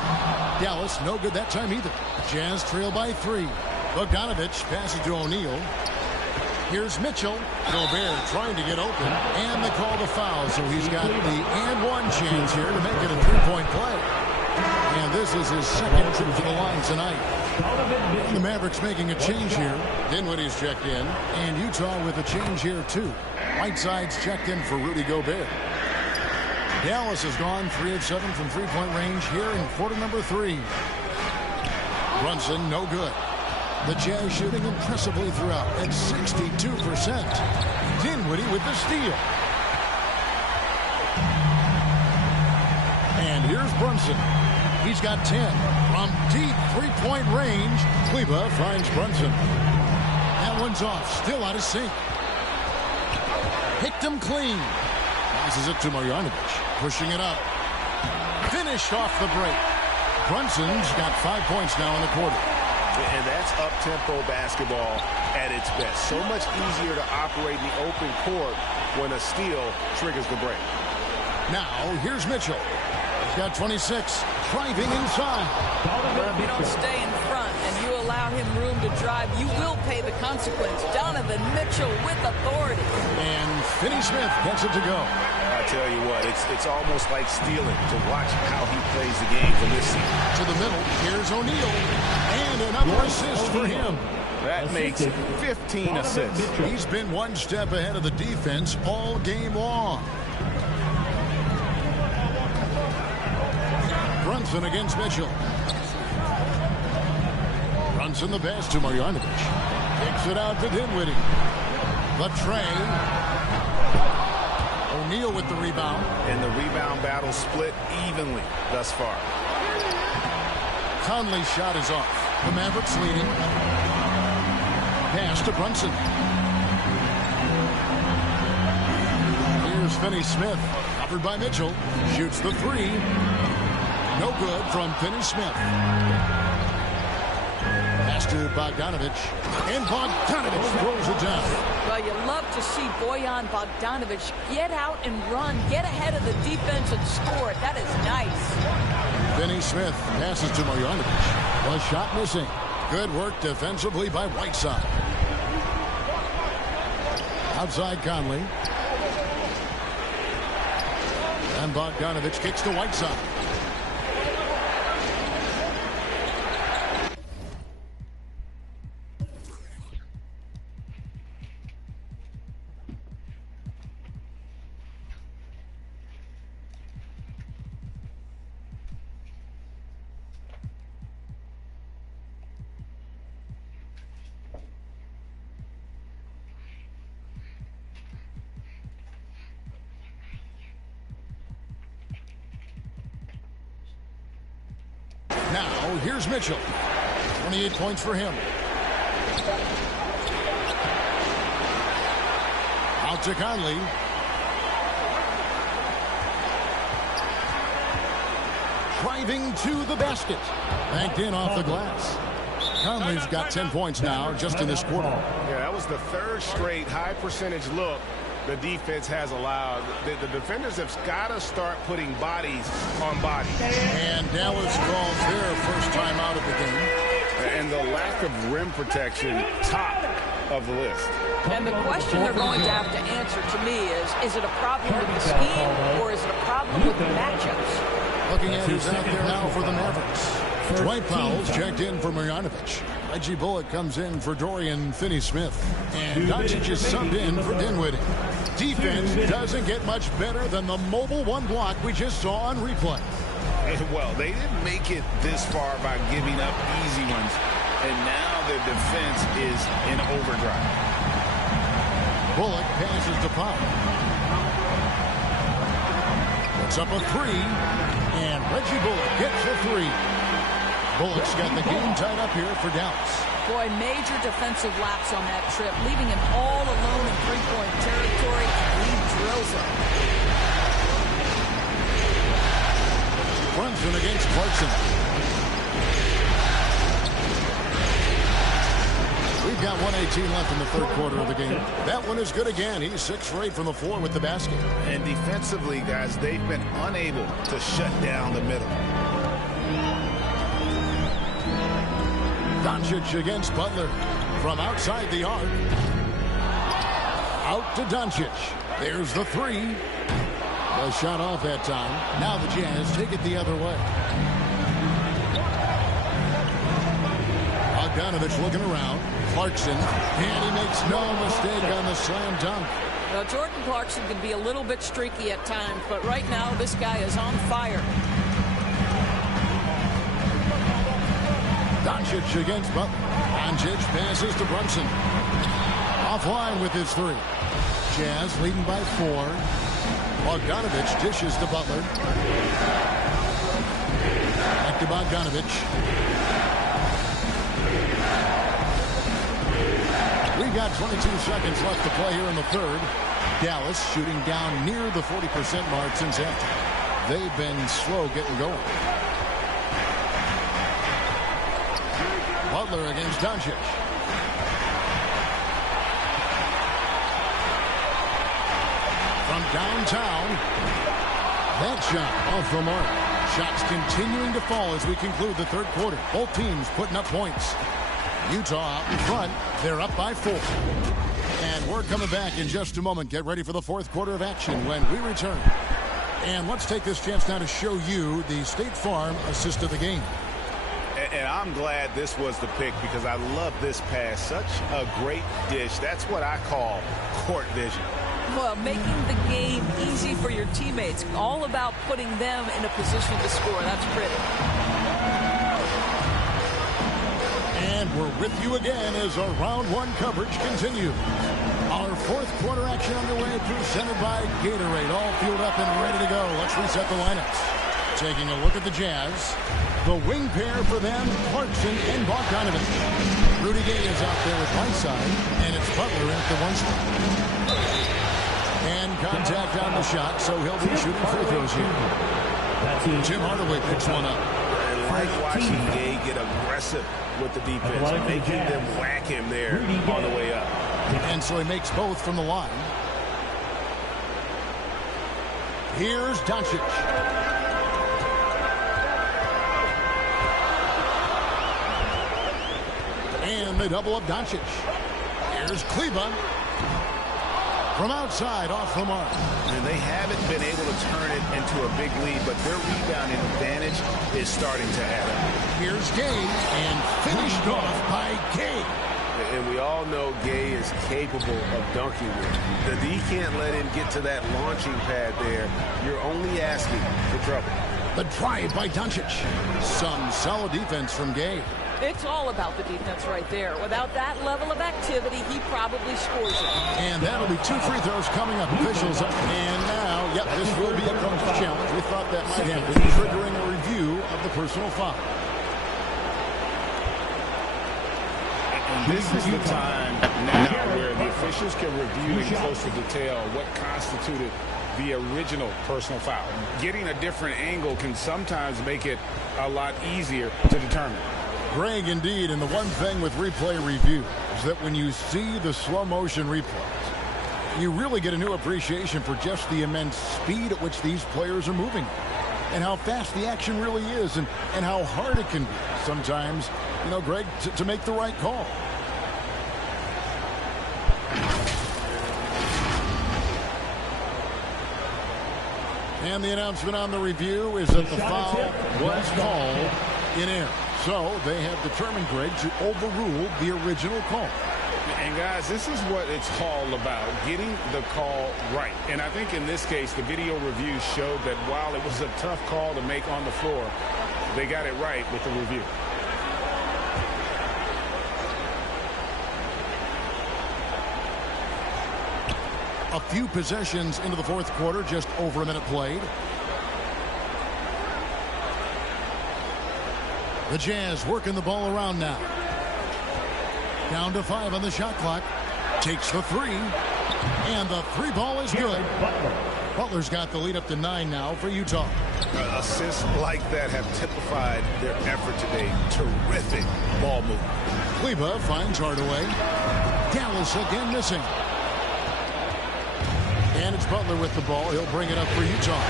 Dallas no good that time either. Jazz trail by 3. Bogdanovich passes to O'Neal. Here's Mitchell. Gobert trying to get open. And they call the foul, so he's got the and one chance here to make it a 3-point play. And this is his second trip to the line tonight. And the Mavericks making a change here. Dinwiddie's checked in. And Utah with a change here, too. Whiteside's checked in for Rudy Gobert. Dallas has gone 3 of 7 from three-point range here in quarter number 3. Brunson, no good. The Jazz shooting impressively throughout at 62%. Dinwiddie with the steal. And here's Brunson. He's got 10. From deep three-point range, Kleba finds Brunson. That one's off. Still out of sync. Picked him clean. Passes it to Marjanovic. Pushing it up. Finished off the break. Brunson's got 5 points now in the quarter. And that's up-tempo basketball at its best. So much easier to operate in the open court when a steal triggers the break. Now, here's Mitchell. He's got 26. Driving inside. If you don't stay in front and you allow him room to drive, you will pay the consequence. Donovan Mitchell with authority. And Finney-Smith gets it to go. I tell you what, it's almost like stealing to watch how he plays the game from this season. To the middle, here's O'Neal. And another assist for him. That makes 15 assists. He's been one step ahead of the defense all game long. Brunson against Mitchell. Brunson the pass to Marjanovic. Takes it out to Dinwiddie. The tray. O'Neal with the rebound. And the rebound battle split evenly thus far. Conley's shot is off. The Mavericks leading. Pass to Brunson. Here's Finney-Smith. Covered by Mitchell. Shoots the 3. No good from Finney-Smith. Pass to Bogdanovich. And Bogdanovich throws it down. Well, you love to see Bojan Bogdanovich get out and run, get ahead of the defense and score. That is nice. Finney-Smith passes to Marjanovic. The shot missing. Good work defensively by Whiteside. Outside Conley. And Bogdanovich kicks to Whiteside. Now, here's Mitchell. 28 points for him. Out to Conley. Driving to the basket. Banked in off the glass. Conley's got 10 points now just in this quarter. Yeah, that was the 3rd straight high percentage look the defense has allowed. The defenders have got to start putting bodies on bodies. And Dallas calls their first time out of the game. And the lack of rim protection topped of the list. And the question they're going to have to answer to me is it a problem with the scheme or is it a problem with the matchups? Looking at who's out there now for the Mavericks. Dwight Powell's checked in for Marjanovic. Reggie Bullock comes in for Dorian Finney-Smith. And Doncic is subbed in for Dinwiddie. Defense doesn't get much better than the mobile one block we just saw on replay. Well, they didn't make it this far by giving up easy ones. And now their defense is in overdrive. Bullock passes to Powell. Puts up a three. And Reggie Bullock gets the three. Bullock's got the game tied up here for Dallas. Boy, major defensive lapse on that trip, leaving him all alone in three-point territory, and he drills it. Brunson against Clarkson. We've got 1:18 left in the third quarter of the game. That one is good again. He's 6 for 8 from the floor with the basket. And defensively, guys, they've been unable to shut down the middle. Doncic against Butler from outside the arc. Out to Doncic. There's the three. The shot off that time. Now the Jazz take it the other way. Bogdanovich looking around. Clarkson. And he makes no mistake on the slam dunk. Now, Jordan Clarkson can be a little bit streaky at times, but right now this guy is on fire. Doncic against Butler. Doncic passes to Brunson. Offline with his three. Jazz leading by 4. Bogdanovich dishes to Butler. Back to Bogdanovich. We've got 22 seconds left to play here in the third. Dallas shooting down near the 40% mark since halftime. They've been slow getting going. Butler against Doncic. From downtown. That shot off the mark. Shots continuing to fall as we conclude the third quarter. Both teams putting up points. Utah out in front. They're up by 4. And we're coming back in just a moment. Get ready for the fourth quarter of action when we return. And let's take this chance now to show you the State Farm assist of the game. And I'm glad this was the pick because I love this pass. Such a great dish. That's what I call court vision. Well, making the game easy for your teammates. All about putting them in a position to score. That's pretty. And we're with you again as our round one coverage continues. Our fourth quarter action underway, presented by Gatorade. All fueled up and ready to go. Let's reset the lineups. Taking a look at the Jazz. The wing pair for them, Clarkson and Bogdanovich. Rudy Gay is out there at right side, and it's Butler at the one spot. And contact on the shot, so he'll be shooting free throws here. Tim Hardaway picks one up. I like watching Gay get aggressive with the defense, making them whack him there on the way up. And so he makes both from the line. Here's Doncic. And they double up Doncic. Here's Kleba. From outside, off the mark. And they haven't been able to turn it into a big lead, but their rebounding advantage is starting to add up. Here's Gay, and finished off by Gay. And we all know Gay is capable of dunking with. He can't let him get to that launching pad there. You're only asking for trouble. The drive by Doncic. Some solid defense from Gay. It's all about the defense right there. Without that level of activity, he probably scores it. And that'll be 2 free throws coming up. Officials up. And now, yep, this will be a coach's challenge. We thought that might happen, triggering a review of the personal foul. And this is the time now where the officials can review in closer detail what constituted the original personal foul. Getting a different angle can sometimes make it a lot easier to determine. Greg, indeed, and the one thing with replay review is that when you see the slow motion replays, you really get a new appreciation for just the immense speed at which these players are moving and how fast the action really is and how hard it can be sometimes, you know, Greg, to make the right call. And the announcement on the review is that the foul was called in air. So they have determined, Greg, to overrule the original call. And guys, this is what it's all about, getting the call right. And I think in this case, the video review showed that while it was a tough call to make on the floor, they got it right with the review. A few possessions into the fourth quarter, just over a minute played. The Jazz working the ball around now. Down to 5 on the shot clock. Takes the 3. And the 3 ball is good. Butler's got the lead up to 9 now for Utah. Assists like that have typified their effort today. Terrific ball movement. Kleba finds Hardaway. Dallas again missing. And it's Butler with the ball. He'll bring it up for Utah.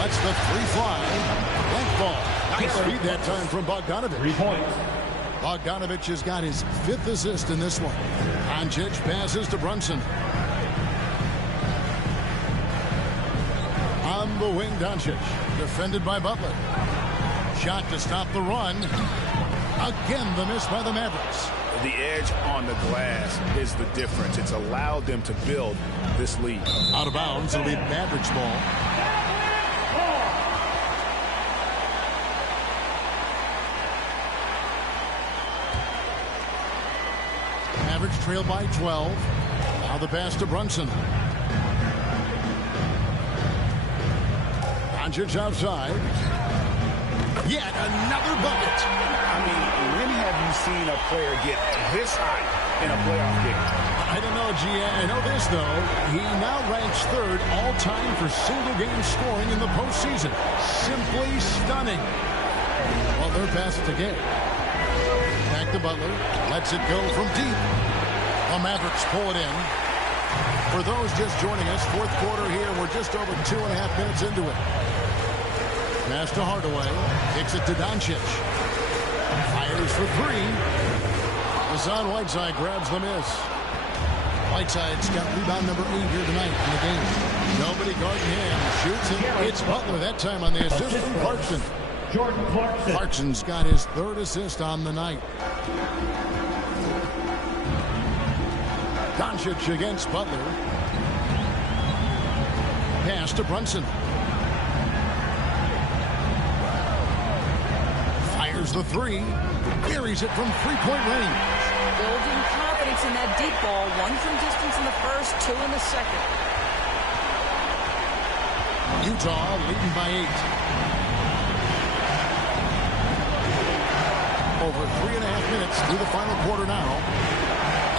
Lets the 3 fly. Blank ball. Nice feed that time from Bogdanovic. 3 points. Bogdanovic has got his 5th assist in this one. Doncic passes to Brunson. On the wing, Doncic. Defended by Butler. Shot to stop the run. Again, the miss by the Mavericks. The edge on the glass is the difference. It's allowed them to build this lead. Out of bounds, it'll be Mavericks ball. Mavericks trail by 12. Now the pass to Brunson. Doncic outside. Yet another bucket. I mean, when have you seen a player get this high in a playoff game? I don't know, GA. I know this, though. He now ranks 3rd all-time for single-game scoring in the postseason. Simply stunning. Well, they're past it again. Back to Butler. Lets it go from deep. The Mavericks pull it in. For those just joining us, fourth quarter here. We're just over 2.5 minutes into it. Pass to Hardaway. Kicks it to Doncic. Fires for 3. Hassan Whiteside grabs the miss. Whiteside's got rebound number 8 here tonight in the game. Nobody guarding him. Shoots it. It's Butler that time on the assist from Clarkson. Jordan Clarkson. Clarkson's got his 3rd assist on the night. Doncic against Butler. Pass to Brunson. Fires the 3. Carries it from 3-point range. Building confidence in that deep ball. 1 from distance in the first, 2 in the second. Utah leading by 8. Over 3.5 minutes through the final quarter now.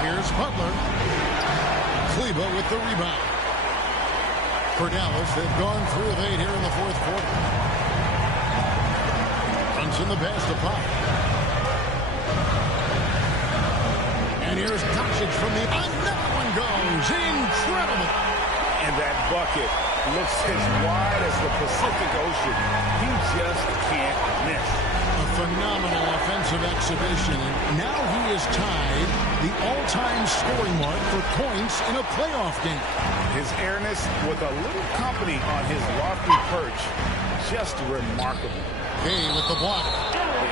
Here's Butler. Kleba with the rebound. For Dallas, they've gone 3 of 8 here in the fourth quarter. Runs in the pass to Pop. And here's Doncic from the... Another one goes. Incredible. And that bucket looks as wide as the Pacific Ocean. He just can't miss. A phenomenal offensive exhibition. And now he is tied the all-time scoring mark for points in a playoff game. His airness with a little company on his lofty perch. Just remarkable. Gay with the block.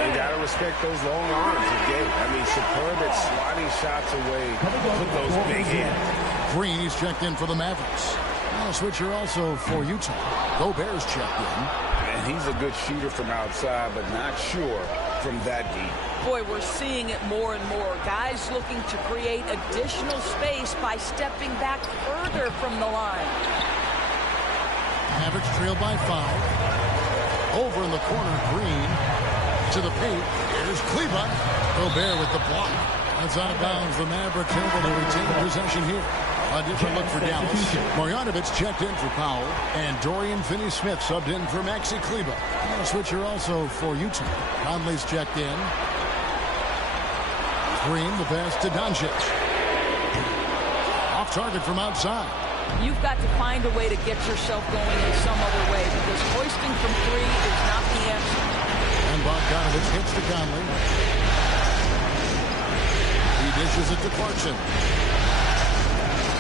You got to respect those long arms of Gay. I mean, superb at sliding shots away with those big hands. Green is checked in for the Mavericks. Now a switcher also for Utah. Gobert's checked in. And he's a good shooter from outside, but not sure from that deep. Boy, we're seeing it more and more. Guys looking to create additional space by stepping back further from the line. Mavericks trail by 5. Over in the corner, Green to the paint. Here's Kleba. Gobert with the block. That's out of bounds. The Mavericks able to retain possession here. A different look for Dallas. Marjanovic checked in for Powell. And Dorian Finney-Smith subbed in for Maxi Kleba. And a switcher also for Utah. Conley's checked in. Green, the pass to Doncic. Off target from outside. You've got to find a way to get yourself going in some other way, because hoisting from 3 is not the answer. And Bogdanovic hits to Conley. He dishes Dishes it to Clarkson.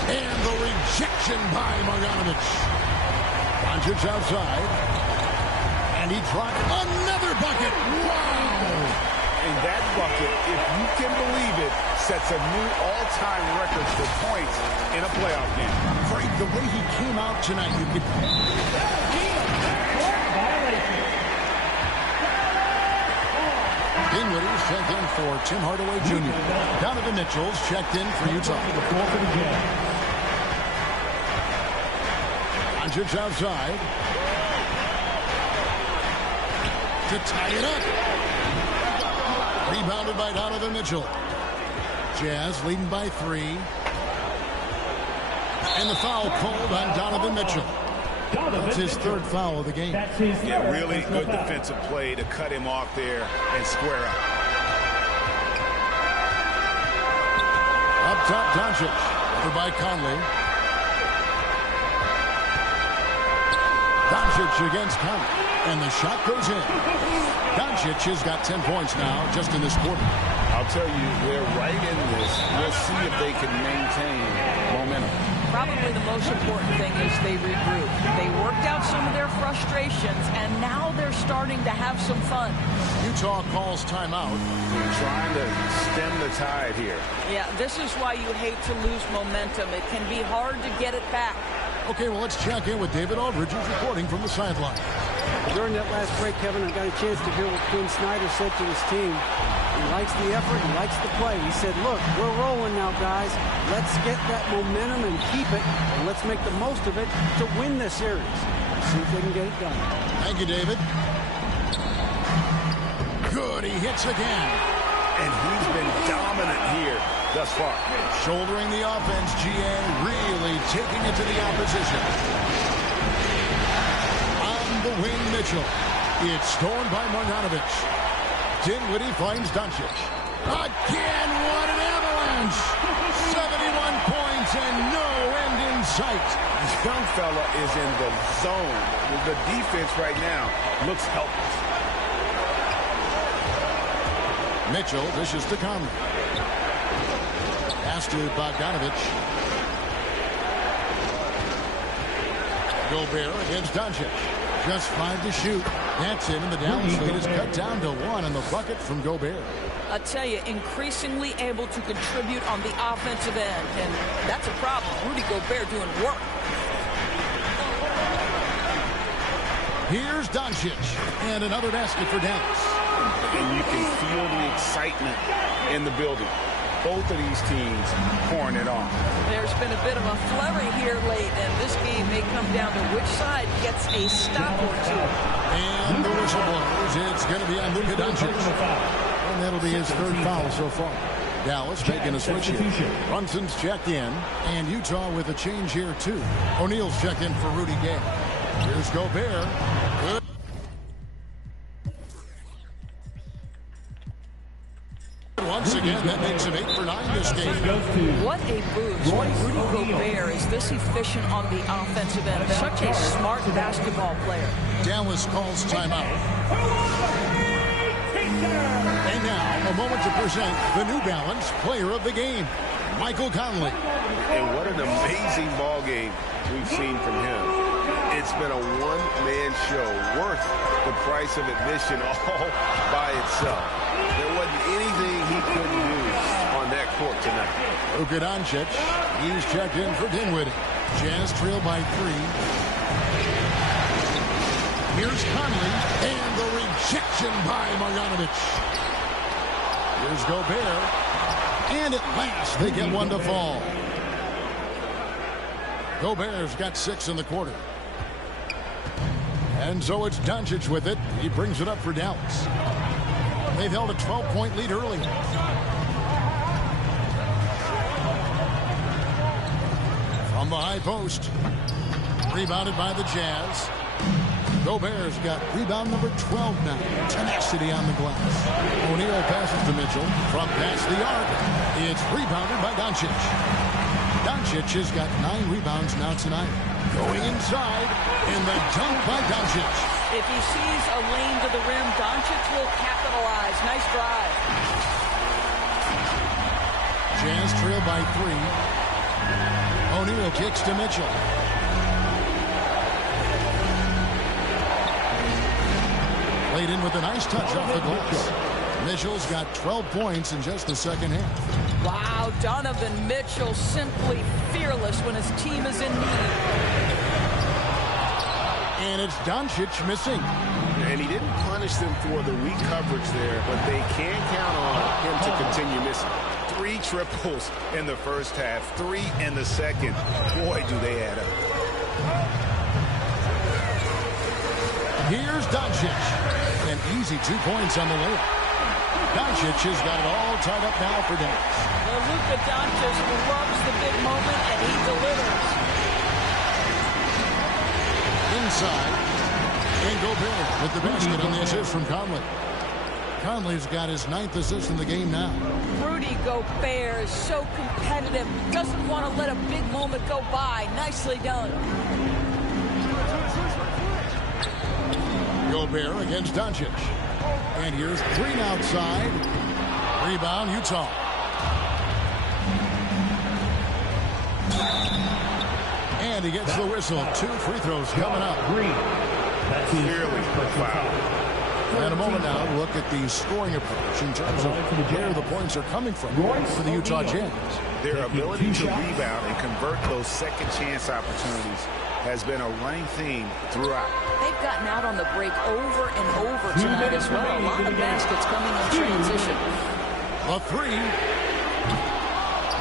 And the rejection by Marjanovic. Doncic outside. And he dropped another bucket. Wow! And that bucket, if you can believe it, sets a new all-time record for points in a playoff game. Great, the way he came out tonight, you could... Dinwiddie's checked in for Tim Hardaway Jr. Donovan Mitchell's checked in for Utah. Doncic outside. To tie it up. Rebounded by Donovan Mitchell. Jazz leading by 3. And the foul called on Donovan Mitchell. That's his third foul of the game. Yeah, really good defensive play to cut him off there and square up. Up top, Doncic. Over by Conley. Doncic against Conley. And the shot goes in. Doncic has got 10 points now just in this quarter. I'll tell you, they're right in this. We'll see if they can maintain momentum. Probably the most important thing is they regroup. They worked out some of their frustrations, and now they're starting to have some fun. Utah calls timeout. They're trying to stem the tide here. Yeah, this is why you hate to lose momentum. It can be hard to get it back. Okay, well, let's check in with David Aldridge, who's reporting from the sideline. During that last break, Kevin, I got a chance to hear what Quinn Snyder said to his team. He likes the effort, he likes the play. He said, look, we're rolling now, guys. Let's get that momentum and keep it, and let's make the most of it to win this series. See if they can get it done. Thank you, David. Good, he hits again. And he's been dominant here thus far. Shouldering the offense, GA, really taking it to the opposition. On the wing, Mitchell. It's stolen by Marjanovic. Dinwiddie finds Doncic. Again, what an avalanche! 71 points and no end in sight. This young fella is in the zone. The defense right now looks helpless. Mitchell dishes to Conley. Pass to Bogdanovic. Gobert against Doncic. Just 5 to shoot. That's it, and the Dallas lead is cut down to 1 on the bucket from Gobert. I tell you, increasingly able to contribute on the offensive end, and that's a problem. Rudy Gobert doing work. Here's Doncic, and another basket for Dallas. And you can feel the excitement in the building. Both of these teams pouring it on. There's been a bit of a flurry here late, and this game may come down to which side gets a stop or two. And the whistle blows. It's going to be on Luka Doncic. And that'll be his third foul so far. Dallas making a switch here. Brunson's checked in, and Utah with a change here, too. O'Neal's checked in for Rudy Gay. Here's Gobert. Good. Once again, that makes him 8 for 9 this game. What a boost when Rudy Gobert is this efficient on the offensive end. Such a smart basketball player. Dallas calls timeout. And now, a moment to present the New Balance Player of the Game, Michael Conley. And what an amazing ball game we've seen from him. It's been a one-man show worth the price of admission all by itself. There wasn't anything he couldn't do on that court tonight. Luka Doncic, he's checked in for Dinwiddie. Jazz trail by 3. Here's Conley, and the rejection by Marjanovic. Here's Gobert, and at last they get one to fall. Gobert's got 6 in the quarter. And so it's Doncic with it. He brings it up for Dallas. They've held a 12-point lead early. From the high post. Rebounded by the Jazz. Gobert's got rebound number 12 now. Tenacity on the glass. O'Neal passes to Mitchell. From past the arc. It's rebounded by Doncic. Doncic has got 9 rebounds now tonight. Going inside, and the dunk by Doncic. If he sees a lane to the rim, Doncic will capitalize. Nice drive. Jazz trail by 3. O'Neal kicks to Mitchell. Played in with a nice touch off the glass. Mitchell's got 12 points in just the second half. Wow, Donovan Mitchell simply fearless when his team is in need. And it's Doncic missing. And he didn't punish them for the weak coverage there, but they can count on him to continue missing. 3 triples in the first half, 3 in the second. Boy, do they add up. Here's Doncic. An easy 2 points on the layup. Doncic has got it all tied up now for Dallas. Well, Luka Doncic loves the big moment, and he delivers. Inside. And Gobert with the basket on the assist from Conley. Conley's got his 9th assist in the game now. Rudy Gobert is so competitive. Doesn't want to let a big moment go by. Nicely done. Gobert against Doncic. And here's Green outside. Rebound, Utah. And he gets the whistle. 2 free throws coming up. Clearly a foul. And a moment now, look at the scoring approach in terms of where the points are coming from for the Utah Jazz. Their ability to rebound and convert those second chance opportunities has been a running theme throughout. They've gotten out on the break over and over tonight as well. A lot of baskets coming in transition. A 3.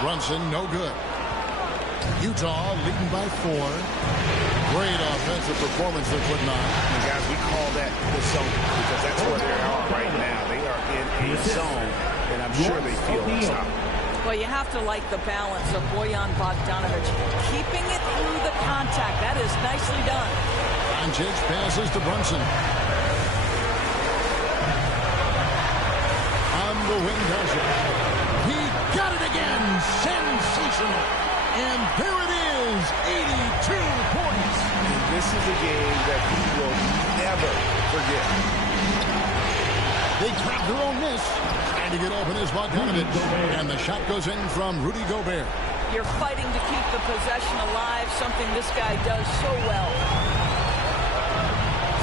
Brunson, no good. Utah leading by 4. Great offensive performance they're putting on. And guys, we call that the zone because that's where they are right now. They are in a zone, and I'm sure they feel unstoppable. Well, you have to like the balance of Bojan Bogdanovic. Keeping it through the contact. That is nicely done. Doncic passes to Brunson. On the wing, Doncic. He got it again. Sensational. And there it is. 82 points. And this is a game that he will never forget. They grab their own miss. And to get open is Bogdanovic. And the shot goes in from Rudy Gobert. You're fighting to keep the possession alive, something this guy does so well.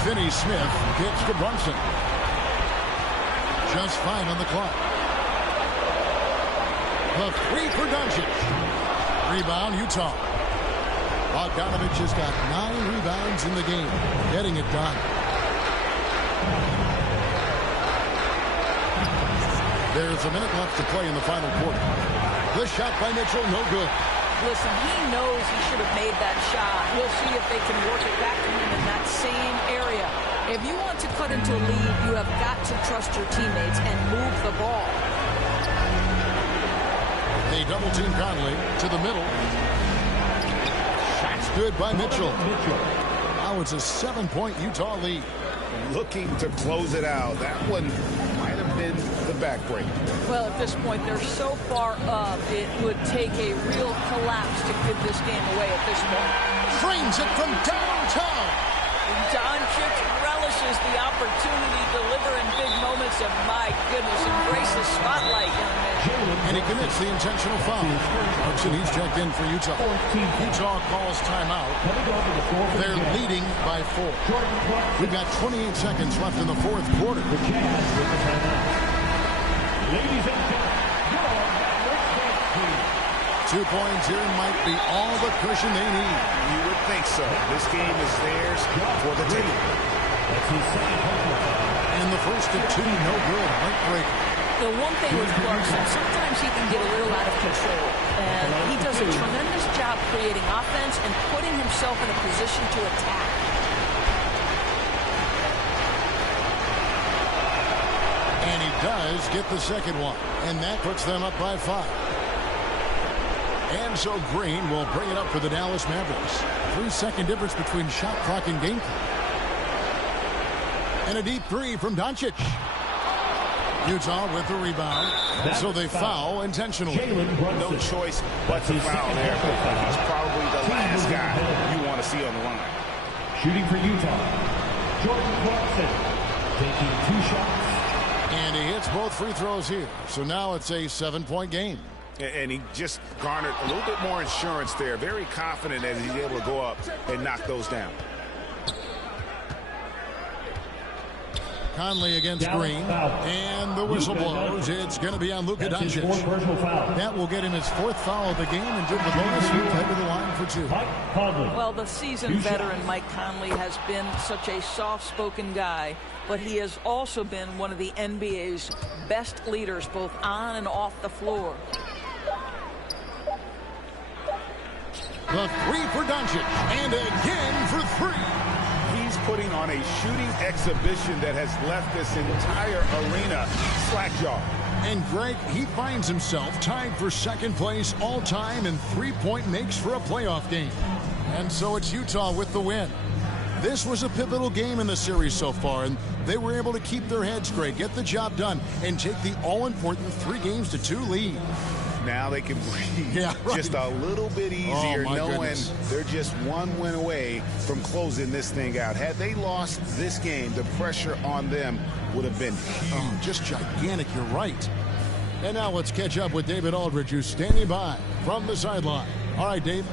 Finney-Smith kicks to Brunson. Just 5 on the clock. The 3 for Doncic. Rebound, Utah. Bogdanovic has got 9 rebounds in the game. Getting it done. There's a minute left to play in the final quarter. The shot by Mitchell, no good. Listen, he knows he should have made that shot. We'll see if they can work it back to him in that same area. If you want to cut into a lead, you have got to trust your teammates and move the ball. They double-team Conley to the middle. Shot's good by Mitchell. Now it's a 7-point Utah lead. Looking to close it out. That one might have been the backbreak. Well, at this point, they're so far up, it would take a real collapse to give this game away at this point. Frames it from downtown. Doncic relishes the opportunity to deliver in big moments, and my goodness, embrace the spotlight, young man. And he commits the intentional foul. Clarkson, he's checked in for Utah. Utah calls timeout. They're leading by 4. We've got 28 seconds left in the 4th quarter. Ladies and gentlemen, 2 points here might be all the cushion they need. You would think so. This game is theirs for the taking. And the first of 2, no good. Heartbreaker. The one thing with Clarkson, sometimes he can get a little out of control. And he does a tremendous job creating offense and putting himself in a position to attack. And he does get the second one. And that puts them up by 5. And so Green will bring it up for the Dallas Mavericks. 3-second difference between shot clock and game clock. And a deep 3 from Doncic. Utah with the rebound. And so they foul intentionally. No choice but to foul there. He's probably the last guy you want to see on the line. shooting for Utah, Jordan Clarkson, taking 2 shots. And he hits both free throws here. So now it's a 7-point game. And he just garnered a little bit more insurance there. Very confident as he's able to go up and knock those down. Conley against Green, and the whistle blows. It's going to be on Luka Doncic. That will get him his 4th foul of the game, and due to the bonus, he'll head to the line for 2. Well, the seasoned veteran Mike Conley has been such a soft-spoken guy, but he has also been one of the NBA's best leaders, both on and off the floor. The 3 for Doncic, and again for 3. He's putting on a shooting exhibition that has left this entire arena slack-jawed. And Greg, he finds himself tied for 2nd place all-time in 3-point makes for a playoff game. And so it's Utah with the win. This was a pivotal game in the series so far, and they were able to keep their heads, Greg, get the job done, and take the all-important 3-2 lead. Now they can breathe just a little bit easier, knowing they're just 1 win away from closing this thing out. Had they lost this game, the pressure on them would have been huge. Oh, just gigantic, you're right. And now let's catch up with David Aldridge, who's standing by from the sideline. All right, Dave.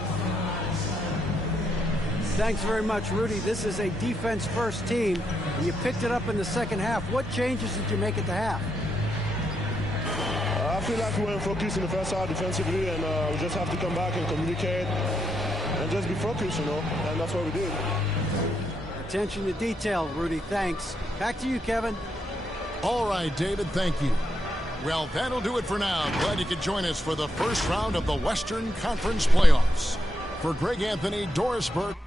Thanks very much, Rudy. This is a defense-first team. You picked it up in the 2nd half. What changes did you make at the half? I feel like we weren't focused in the first half defensively, and we just have to come back and communicate and just be focused, and that's what we did. Attention to detail, Rudy. Thanks. Back to you, Kevin. All right, David, thank you. Well, that'll do it for now. Glad you could join us for the first round of the Western Conference playoffs. For Greg Anthony, Doris Burke,